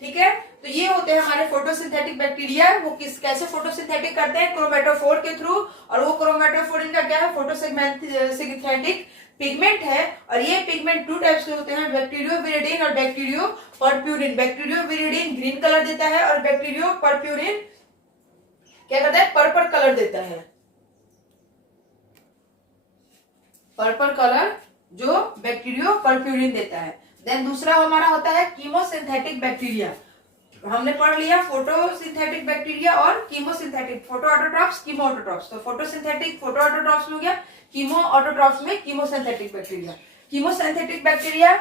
ठीक है। तो ये होते हैं हमारे फोटोसिंथेटिक बैक्टीरिया। वो कैसे फोटोसिंथेटिक करते हैं, क्रोमेटोफोर के थ्रू, और वो क्रोमेटोफोर इनका क्या है, फोटोसिंथेटिक पिगमेंट है। और ये पिगमेंट टू टाइप्स के होते हैं, बैक्टीरियोविरिडिन और बैक्टीरियोपर्प्यूरिन। बैक्टीरियोविरिडिन ग्रीन कलर देता है और बैक्टीरियोपर्प्यूरिन क्या करता है, पर्पल कलर देता है, पर्पल कलर जो बैक्टीरियोपर्प्यूरिन देता है। देन दूसरा हमारा होता है कीमोसिंथेटिक बैक्टीरिया। हमने पढ़ लिया फोटोसिंथेटिक बैक्टीरिया और chemosynthetic, photo autotrophs, chemo autotrophs. तो फोटोसिंथेटिक फोटो ऑटोट्रॉप्स में हो गया, कीमो ऑटोट्रॉप्स में chemosynthetic bacteria. Chemosynthetic bacteria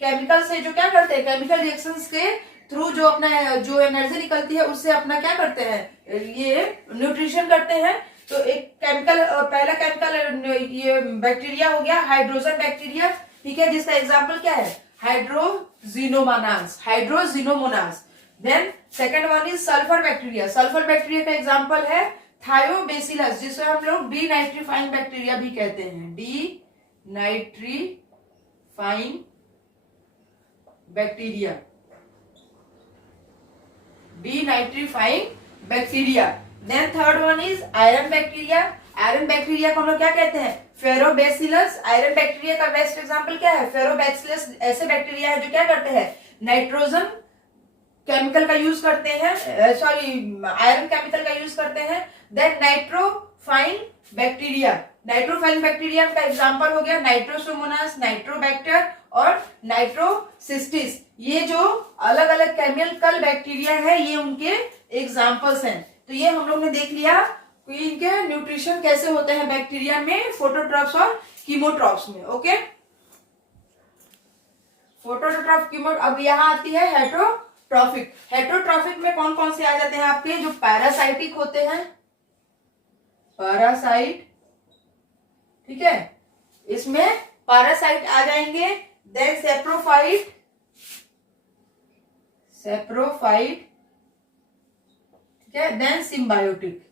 chemical से जो क्या करते हैं, केमिकल रिएक्शंस के थ्रू जो अपना जो एनर्जी निकलती है उससे अपना क्या करते हैं, ये न्यूट्रिशन करते हैं। तो एक केमिकल, पहला केमिकल ये बैक्टीरिया हो गया हाइड्रोजन बैक्टीरिया, ठीक है, जिसका एग्जाम्पल क्या है, Hydrogenomonas. Then second one is sulphur bacteria. Sulphur bacteria का एग्जाम्पल है थायोबेसिलस, जिसे हम लोग डीनाइट्रीफाइंग बैक्टीरिया भी कहते हैं, denitrifying bacteria, denitrifying bacteria. Then third one is iron bacteria. Iron bacteria को हम लोग क्या कहते हैं, फेरोबेसिलस। आयरन बैक्टीरिया का बेस्ट एग्जांपल क्या है, फेरोबैसिलस। ऐसे बैक्टीरिया है जो क्या करते हैं, नाइट्रोजन केमिकल का यूज करते हैं, आयरन केमिकल का यूज करते हैं। Then nitrifying bacteria. Nitrifying bacteria का एग्जांपल हो गया नाइट्रोसोमोनास, नाइट्रोबैक्टर और नाइट्रोसिस्टिस। ये जो अलग अलग केमिकल बैक्टीरिया है ये उनके एग्जांपल्स हैं। तो ये हम लोग ने देख लिया कि इनके न्यूट्रिशन कैसे होते हैं बैक्टीरिया में, फोटोट्रॉफ्स और कीमोट्रॉफ्स में। Okay, phototroph, chemo. अब यहाँ आती है हेटरोट्रॉफिक। हेटरोट्रॉफिक में कौन कौन से आ जाते हैं आपके, जो पैरासाइटिक होते हैं, पैरासाइट, ठीक है, इसमें पैरासाइट आ जाएंगे। देन सेप्रोफाइट, ठीक है। देन सिम्बायोटिक,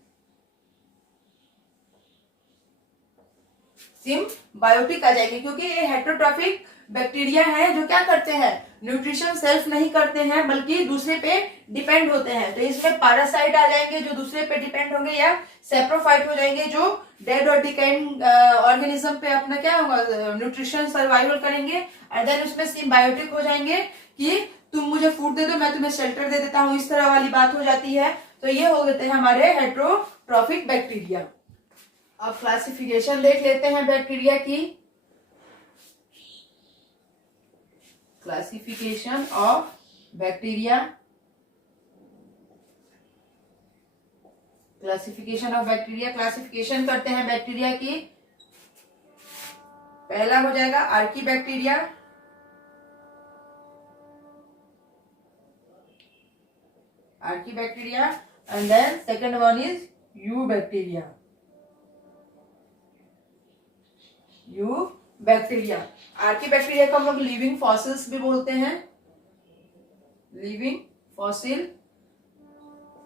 सिम्बायोटिक आ जाएंगे, क्योंकि ये हेटरोट्रॉफिक बैक्टीरिया है जो क्या करते हैं, न्यूट्रिशन सेल्फ नहीं करते हैं बल्कि दूसरे पे डिपेंड होते हैं। तो इसमें पैरासाइट आ जाएंगे जो दूसरे पे डिपेंड होंगे, या सेप्रोफाइट हो जाएंगे जो डेड और डिकेइंग ऑर्गेनिज्म पे अपना क्या होगा, न्यूट्रिशन सर्वाइवल करेंगे। एंड देन उसमें सिम्बायोटिक हो जाएंगे कि तुम मुझे फूड दे दो, मैं तुम्हें शेल्टर दे देता हूं, इस तरह वाली बात हो जाती है। तो ये हो गए थे हमारे हेटरोट्रॉफिक बैक्टीरिया। अब क्लासिफिकेशन देख लेते हैं बैक्टीरिया की। Classification of bacteria, classification of bacteria, classification करते हैं बैक्टीरिया की। पहला हो जाएगा archaebacteria, archaebacteria. And then second one is eubacteria, eubacteria. Archaebacteria को हम लोग लिविंग फॉसिल्स भी बोलते हैं, living fossil.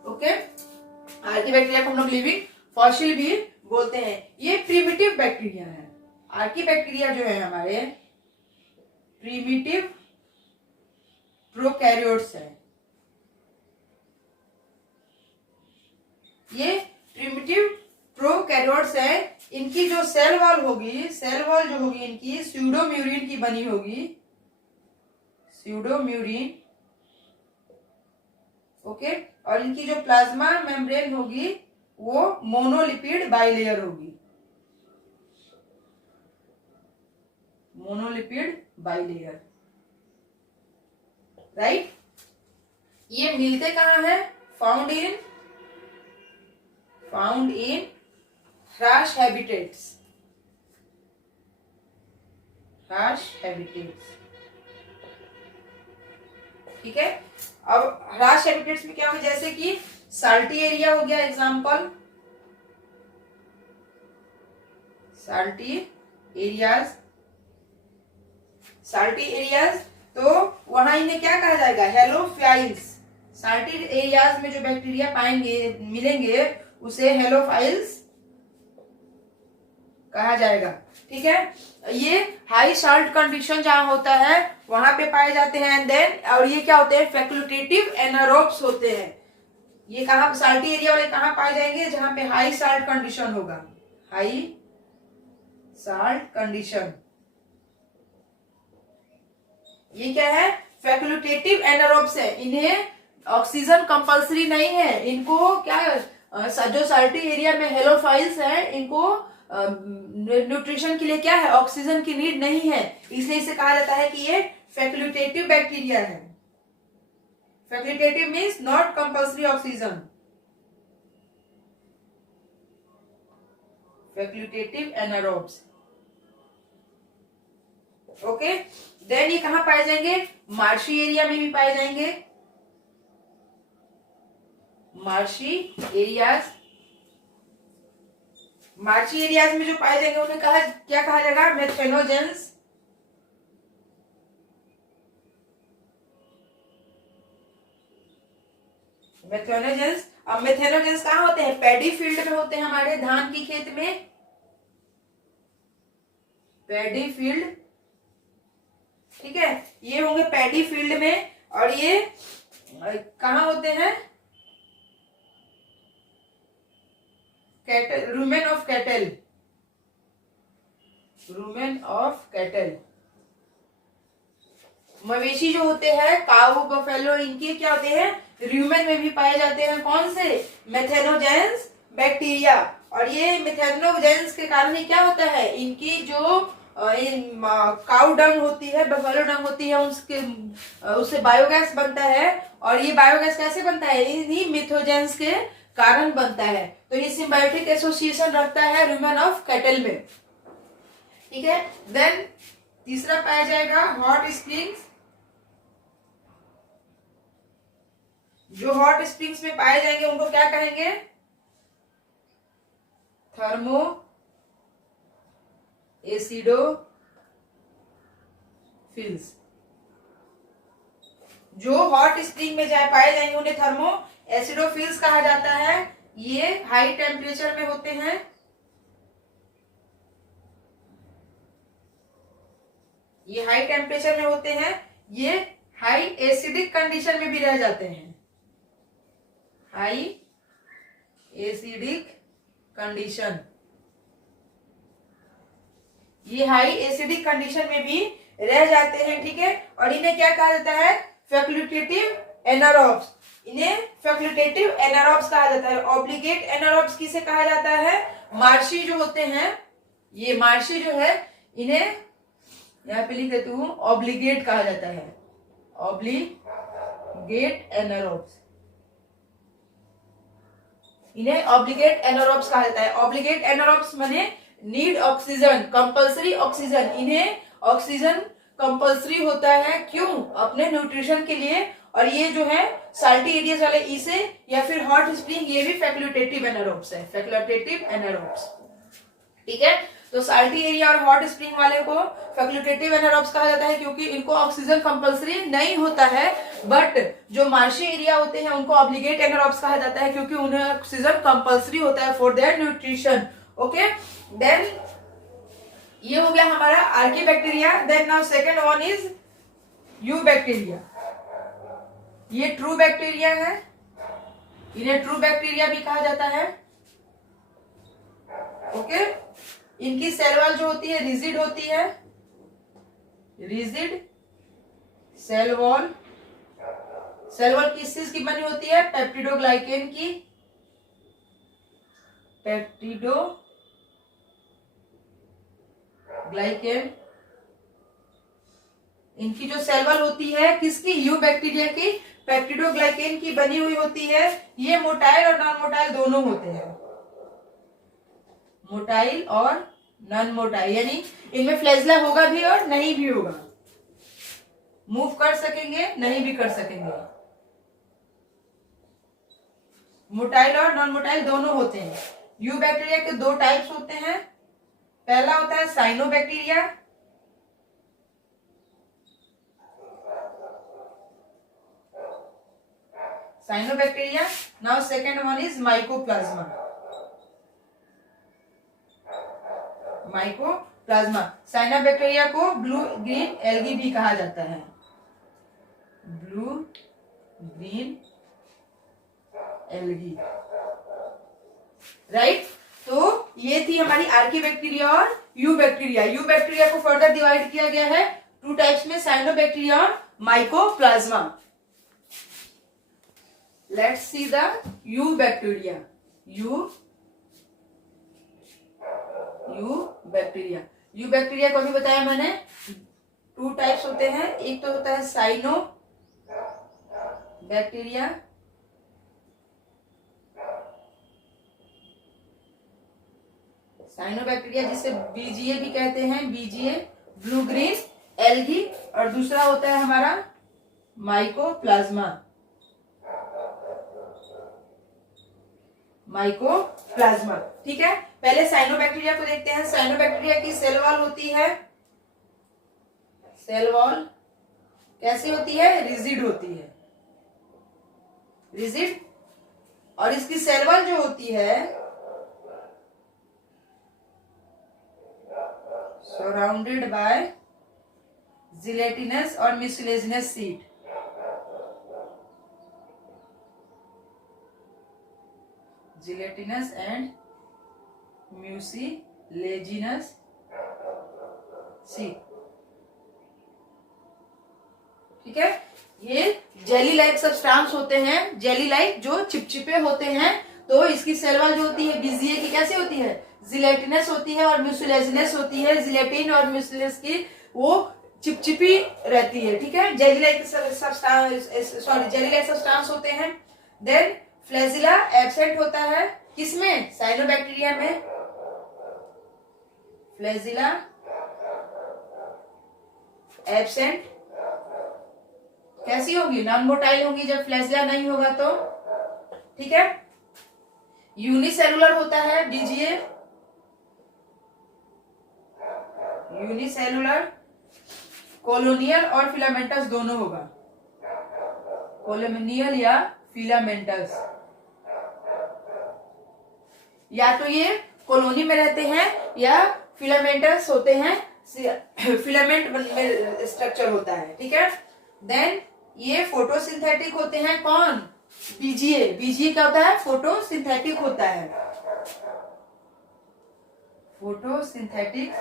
Okay, archaebacteria को हम लोग लिविंग फॉसिल भी बोलते हैं। ये प्रिमिटिव बैक्टीरिया है। आर्की बैक्टीरिया जो है हमारे प्रिमिटिव प्रोकैरियोट्स है। ये प्रिमिटिव प्रोकैरियोट्स है। इनकी जो सेल वॉल होगी, सेल वॉल जो होगी इनकी स्यूडोम्यूरिन की बनी होगी, स्यूडोम्यूरिन। ओके, और इनकी जो प्लाज्मा मेम्ब्रेन होगी वो मोनोलिपिड बाइलेयर होगी, मोनोलिपिड बाइलेयर, राइट। ये मिलते कहाँ हैं, found in hryash habitats, hryash habitats, ठीक है। अब hryash habitats में क्या होगा, जैसे कि साल्टी एरिया हो गया example, salty areas, salty areas. तो वहां इन्हें क्या कहा जाएगा, हेलोफाइल्स। साल्टी एरियाज में जो बैक्टीरिया पाएंगे, मिलेंगे, उसे हेलोफाइल्स कहा जाएगा, ठीक है। ये हाई साल्ट कंडीशन जहां होता है वहां पे पाए जाते हैं। एंड देन, और ये क्या होते हैं, फैकल्टेटिव एनारोब्स होते हैं। ये कहां, साल्टी एरिया वाले कहां पाए जाएंगे, जहां पे हाई साल्ट कंडीशन होगा, हाई साल्ट कंडीशन। ये क्या है, फैकल्टेटिव एनारोब्स है। इन्हें ऑक्सीजन कंपल्सरी नहीं है। इनको क्या, जो साल्टी एरिया में हेलोफाइल्स है, इनको न्यूट्रिशन के लिए क्या है, ऑक्सीजन की नीड नहीं है, इसलिए इसे कहा जाता है कि ये फैकल्टेटिव बैक्टीरिया है। Facultative means not compulsory oxygen, facultative anaerobes. Okay, then ये कहां पाए जाएंगे, मार्शी एरिया में भी पाए जाएंगे, मार्शी एरियाज, मार्शी एरियाज में जो पाए जाएंगे उन्हें क्या कहा जाएगा? मेथेनोजेंस। मेथेनोजेंस। अब मेथेनोजेंस कहाँ होते हैं? पैडी फील्ड में होते हैं, हमारे धान की खेत में, पैडी फील्ड, ठीक है, ये होंगे पैडी फील्ड में। और ये कहाँ होते हैं? Cattle, rumen of cattle, rumen of cattle. मवेशी जो होते हैं, काऊ, बफेलो, इनके क्या होते हैं? रूमेन में भी पाए जाते हैं। कौन से? Methanogens bacteria. और ये मेथेनोजेंस के कारण ही क्या होता है? इनकी जो काऊ डंग होती है, बफेलो डंग होती है, उससे बायोगैस बनता है। और ये बायोगैस कैसे बनता है? इन्हीं मिथोजेंस के कारण बनता है। तो ये सिम्बायोटिक एसोसिएशन रखता है रूमेन ऑफ कैटल में, ठीक है। देन तीसरा पाया जाएगा हॉट स्प्रिंग्स। जो हॉट स्प्रिंग्स में पाए जाएंगे उनको क्या कहेंगे? Thermo acidophils. जो हॉट स्प्रिंग में पाए जाएंगे उन्हें थर्मो एसिडोफिल्स कहा जाता है। ये हाई टेम्परेचर में होते हैं, ये हाई टेम्परेचर में होते हैं। ये हाई एसिडिक कंडीशन में भी रह जाते हैं, हाई एसिडिक कंडीशन, ये हाई एसिडिक कंडीशन में भी रह जाते हैं, ठीक है। और इन्हें क्या कहा जाता है? Facultative anaerobes. इन्हें फैकल्टेटिव एनारोब्स कहा जाता है। ऑब्लिगेट एनारोब्स किसे कहा जाता है? मार्शी जो होते हैं, ये मार्शी जो है, इन्हें यहां पे लिख देती हूं, ऑब्लिगेट कहा जाता है। ऑब्लिगेट एनारोब्स, इन्हें ऑब्लिगेट एनारोब्स कहा जाता है। ऑब्लिगेट एनारोब्स माने नीड ऑक्सीजन, कंपल्सरी ऑक्सीजन। इन्हें ऑक्सीजन कंपल्सरी होता है, क्यों? अपने न्यूट्रिशन के लिए। और ये जो है साल्टी एरियाज वाले, इसे या फिर हॉट स्प्रिंग, ये भी फैकल्टेटिव एनारोब्स है, फैकल्टेटिव एनारोब्स, ठीक है। तो साल्टी एरिया और हॉट स्प्रिंग वाले को फैकल्टेटिव एनारोब्स कहा जाता है क्योंकि इनको ऑक्सीजन कंपल्सरी नहीं होता है। बट जो मार्शी एरिया होते हैं उनको ऑब्लिगेट एनारोब्स कहा जाता है क्योंकि उन्हें ऑक्सीजन कंपल्सरी होता है for their nutrition. Okay, then ये हो गया हमारा archaebacteria. Then now second one is eubacteria. ये ट्रू बैक्टीरिया है, इन्हें ट्रू बैक्टीरिया भी कहा जाता है। ओके, इनकी सेल वॉल जो होती है रिजिड होती है, rigid cell wall. Cell wall किस चीज की बनी होती है? पेप्टिडोग्लाइकेन की, पेप्टिडोग्लाइकेन। इनकी जो सेल वॉल होती है किसकी? यू बैक्टीरिया की, पेप्टिडोग्लाइकेन की बनी हुई होती है। ये मोटाइल और नॉन मोटाइल दोनों होते हैं, मोटाइल और नॉन मोटाइल, यानी इनमें फ्लैजला होगा भी और नहीं भी होगा, मूव कर सकेंगे, नहीं भी कर सकेंगे। मोटाइल और नॉन मोटाइल दोनों होते हैं। यू बैक्टीरिया के दो टाइप्स होते हैं। पहला होता है cyanobacteria, cyanobacteria. Now second one is mycoplasma, mycoplasma. Cyanobacteria को ब्लू ग्रीन एल्गी भी कहा जाता है, ब्लू ग्रीन एल्गी, राइट। तो ये थी हमारी आर्की बैक्टीरिया और यू बैक्टीरिया। यू बैक्टीरिया को फर्दर डिवाइड किया गया है टू टाइप्स में, साइनोबैक्टीरिया और mycoplasma. Let's see the you bacteria. Eubacteria, you bacteria को भी बताया मैंने, टू टाइप्स होते हैं। एक तो होता है साइनो बैक्टीरिया, साइनोबैक्टीरिया जिसे बीजीए भी कहते हैं, बीजीए ब्लू ग्रीन एल्गी। और दूसरा होता है हमारा माइकोप्लाज्मा, माइकोप्लाज्मा। ठीक है, पहले साइनोबैक्टीरिया को देखते हैं। साइनोबैक्टीरिया की सेल वॉल होती है, सेल वॉल कैसी होती है? रिजिड होती है, रिजिड। और इसकी सेल वॉल जो होती है सराउंडेड बाय जिलेटिनस और mucilaginous seat. Gelatinous and mucilaginous seat. ठीक है, ये जेली लाइक सब्सटेंस होते हैं, जेली लाइक जो चिपचिपे होते हैं। तो इसकी सेल वॉल जो होती है बीजीए की कैसी होती है? जिलेटिनस होती है और म्यूसिलेजिनस होती है। जिलेटिन और म्यूसिलेस की वो चिपचिपी रहती है। ठीक है, jelly like substance, jelly like substance होते हैं। देन फ्लैजिला एब्सेंट होता है किसमें? साइनोबैक्टीरिया में। फ्लैजिला एब्सेंट कैसी होगी? नॉन मोटाइल होगी जब फ्लैजिला नहीं होगा तो। ठीक है, यूनिसेलुलर होता है बीजीए, यूनिसेलुलर। कॉलोनियल और फिलामेंटस दोनों होगा, कॉलोनियल या फिलामेंटस। या तो ये कॉलोनी में रहते हैं या फिलामेंटस होते हैं, फिलामेंट में स्ट्रक्चर होता है। ठीक है, देन ये फोटोसिंथेटिक होते हैं। कौन? बीजीए। बीजीए क्या होता है? फोटोसिंथेटिक होता है, फोटोसिंथेटिक,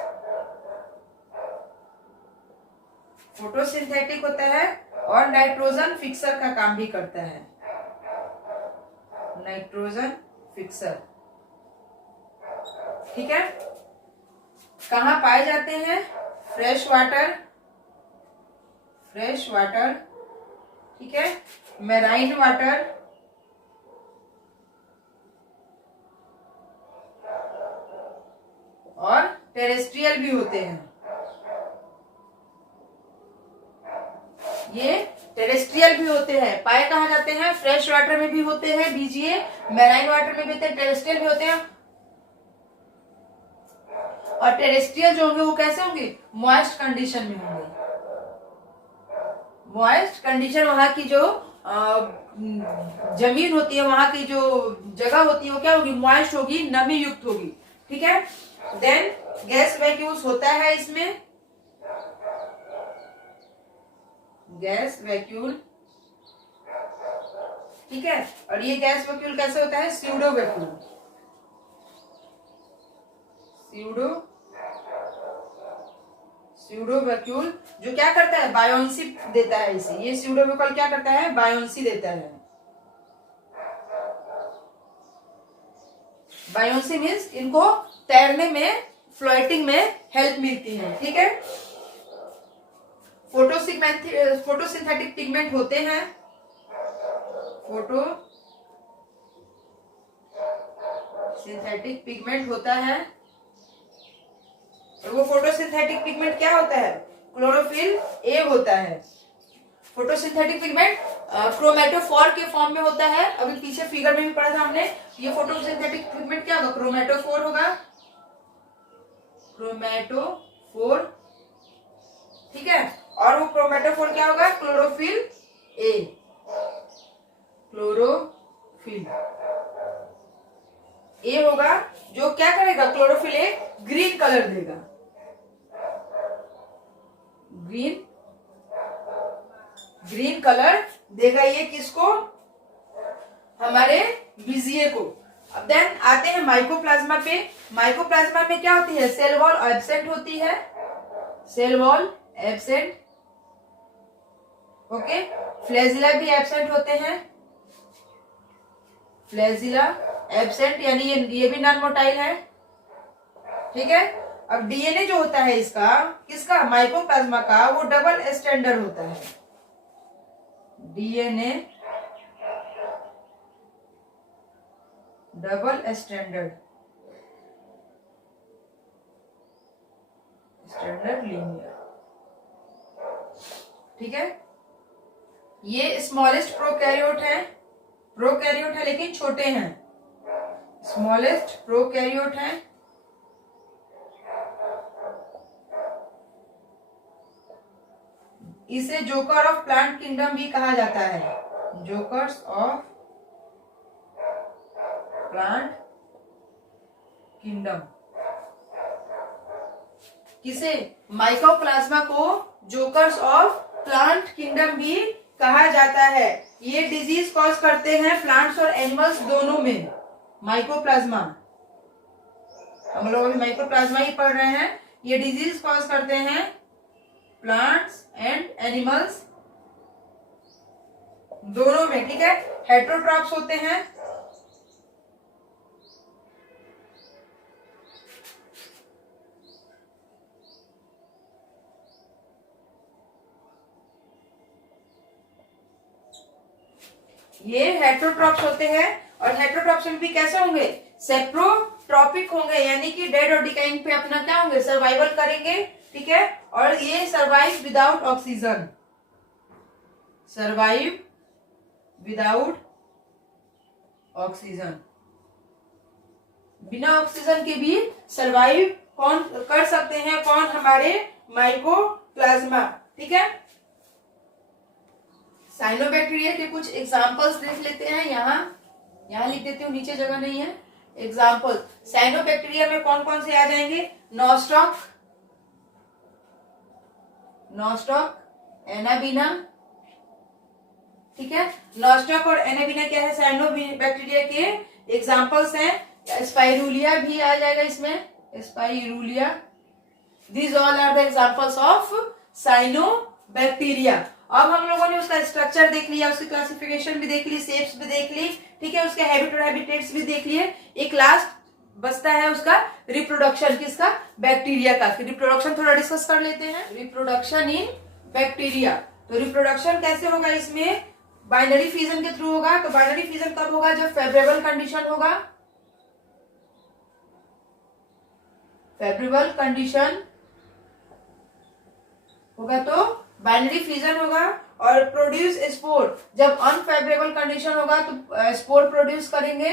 फोटोसिंथेटिक होता है और नाइट्रोजन फिक्सर का काम भी करता है, नाइट्रोजन फिक्सर। ठीक है, कहाँ पाए जाते हैं? Fresh water, fresh water. ठीक है, मैराइन वाटर, और टेरेस्ट्रियल भी होते हैं। ये टेरेस्ट्रियल भी होते हैं। पाए कहाँ जाते हैं? फ्रेश वाटर में भी होते हैं बीजीए, मैराइन वाटर में भी होते हैं, टेरेस्ट्रियल भी होते हैं। और टेरेस्ट्रियल जो होंगे वो कैसे होंगे? मॉइस्ट कंडीशन में होंगे। मॉइस्ट कंडीशन, वहां की जो जमीन होती है, वहां की जो जगह होती है वो क्या होगी? मॉइस्ट होगी, नमी युक्त होगी। ठीक है, देन गैस वैक्यूल्स होता है इसमें, गैस वैक्यूल। ठीक है, और ये गैस वैक्यूल कैसे होता है? स्यूडो वैक्यूल, स्यूडो वैक्यूल जो क्या करता है? बायोन्सी देता है इसे। ये स्यूडो वैक्यूल क्या करता है? बायोन्सी देता है। बायोन्सी मीन्स इनको तैरने में, फ्लोटिंग में हेल्प मिलती है। ठीक है, फोटोसिंथेटिक पिगमेंट होते हैं, फोटोसिंथेटिक पिगमेंट होता है। और वो फोटोसिंथेटिक पिगमेंट क्या होता है? क्लोरोफिल ए होता है। फोटोसिंथेटिक पिगमेंट क्रोमेटोफोर के फॉर्म में होता है। अभी पीछे फिगर में भी पढ़ा था हमने। ये फोटोसिंथेटिक पिगमेंट क्या होगा? क्रोमेटोफोर होगा, क्रोमेटोफोर। ठीक है, और वो क्रोमेटोफोर क्या होगा? क्लोरोफिल ए, क्लोरोफिल ए होगा, जो क्या करेगा? क्लोरोफिल ए ग्रीन कलर देगा, ग्रीन कलर देगा। ये किसको? हमारे बीजीए को। अब देन आते हैं माइकोप्लाज्मा पे। माइकोप्लाज्मा में क्या होती है? सेल वॉल एब्सेंट होती है, cell wall absent. Okay, flagella भी एब्सेंट होते हैं, फ्लैजिला एब्सेंट, यानी ये भी नॉन मोटाइल है। ठीक है, अब डीएनए जो होता है इसका, किसका? माइकोप्लाज्मा का, वो डबल स्टैंडर्ड होता है। DNA double standard, standard linear. ठीक है, ये स्मॉलेस्ट प्रोकैरियोट है, प्रोकैरियोट है लेकिन छोटे हैं। स्मॉलेस्ट प्रोकैरियोट है। इसे जोकर ऑफ प्लांट किंगडम भी कहा जाता है, जोकर्स ऑफ प्लांट किंगडम। किसे? माइकोप्लाज्मा को जोकर्स ऑफ प्लांट किंगडम भी कहा जाता है। ये डिजीज कॉज करते हैं प्लांट्स और एनिमल्स दोनों में, माइकोप्लाज्मा। हम लोग अभी माइकोप्लाज्मा ही पढ़ रहे हैं। ये डिजीज कॉज करते हैं प्लांट्स एंड एनिमल्स दोनों में, ठीक है। हेटेरोट्रॉप्स होते हैं, ये हेटेरोट्रॉप्स होते हैं। और हेटेरोट्रॉप्स भी कैसे होंगे? सेप्रोट्रॉपिक होंगे, यानी कि डेड और डिकाइंग पे अपना क्या होंगे? सर्वाइवल करेंगे, ठीक है। और ये survive without oxygen, survive without oxygen, बिना ऑक्सीजन के भी सर्वाइव कौन कर सकते हैं? कौन? हमारे माइकोप्लाज्मा, ठीक है। साइनोबैक्टीरिया के कुछ एग्जांपल्स देख लेते हैं। यहाँ लिख देती हूँ, नीचे जगह नहीं है। एग्जांपल साइनोबैक्टीरिया में कौन कौन से आ जाएंगे? नॉस्टॉक, एनाबीना, ठीक है। नॉस्टॉक और एनाबीना क्या है? साइनोबैक्टीरिया के एग्जांपल्स हैं। स्पाइरूलिया भी आ जाएगा इसमें, spirulina. These all are the examples of cyanobacteria. अब हम लोगों ने उसका स्ट्रक्चर देख लिया, उसकी क्लासिफिकेशन भी देख ली, शेप्स भी देख ली, ठीक है। उसके हैबिट और हैबिटेट्स भी देख लिए। एक लास्ट बचता है उसका रिप्रोडक्शन, किसका? बैक्टीरिया का। फिर रिप्रोडक्शन थोड़ा डिस्कस कर लेते हैं। Reproduction in bacteria. तो रिप्रोडक्शन कैसे होगा? इसमें बाइनरी फिजन के थ्रू होगा। तो बाइनरी फिजन कब होगा? जब फेवरेबल कंडीशन होगा, फेवरेबल कंडीशन होगा तो बाइनरी फिजन होगा। और प्रोड्यूस स्पोर, जब अनफेवरेबल कंडीशन होगा तो स्पोर प्रोड्यूस करेंगे।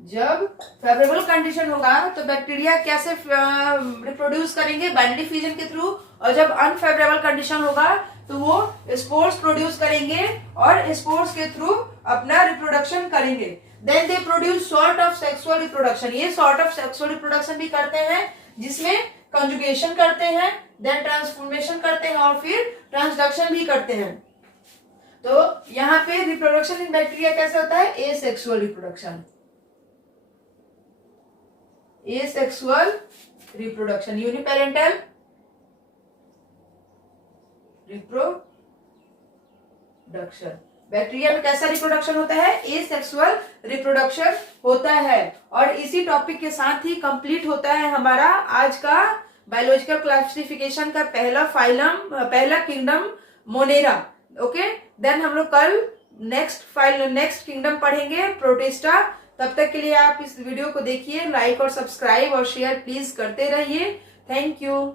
जब फेवरेबल कंडीशन होगा तो बैक्टीरिया कैसे रिप्रोड्यूस करेंगे? बाइनरी फिजन के थ्रू। और जब अनफेवरेबल कंडीशन होगा तो वो स्पोर्स प्रोड्यूस करेंगे और स्पोर्स के थ्रू अपना रिप्रोडक्शन करेंगे। Then they produce sort of sexual reproduction. ये सॉर्ट ऑफ सेक्सुअल रिप्रोडक्शन भी करते हैं, जिसमें कंजुगेशन करते हैं, देन ट्रांसफॉर्मेशन करते हैं और फिर ट्रांसडक्शन भी करते हैं। तो यहाँ पे रिप्रोडक्शन इन बैक्टीरिया कैसे होता है? Asexual reproduction, asexual reproduction, uniparental reproduction. Bacteria में कैसा रिप्रोडक्शन होता है? एसेक्सुअल रिप्रोडक्शन होता है। और इसी टॉपिक के साथ ही कंप्लीट होता है हमारा आज का बायोलॉजिकल क्लासिफिकेशन का पहला फाइलम, पहला किंगडम मोनेरा। ओके, देन हम लोग कल नेक्स्ट किंगडम पढ़ेंगे, प्रोटिस्टा। तब तक के लिए आप इस वीडियो को देखिए, लाइक और सब्सक्राइब और शेयर प्लीज करते रहिए। Thank you.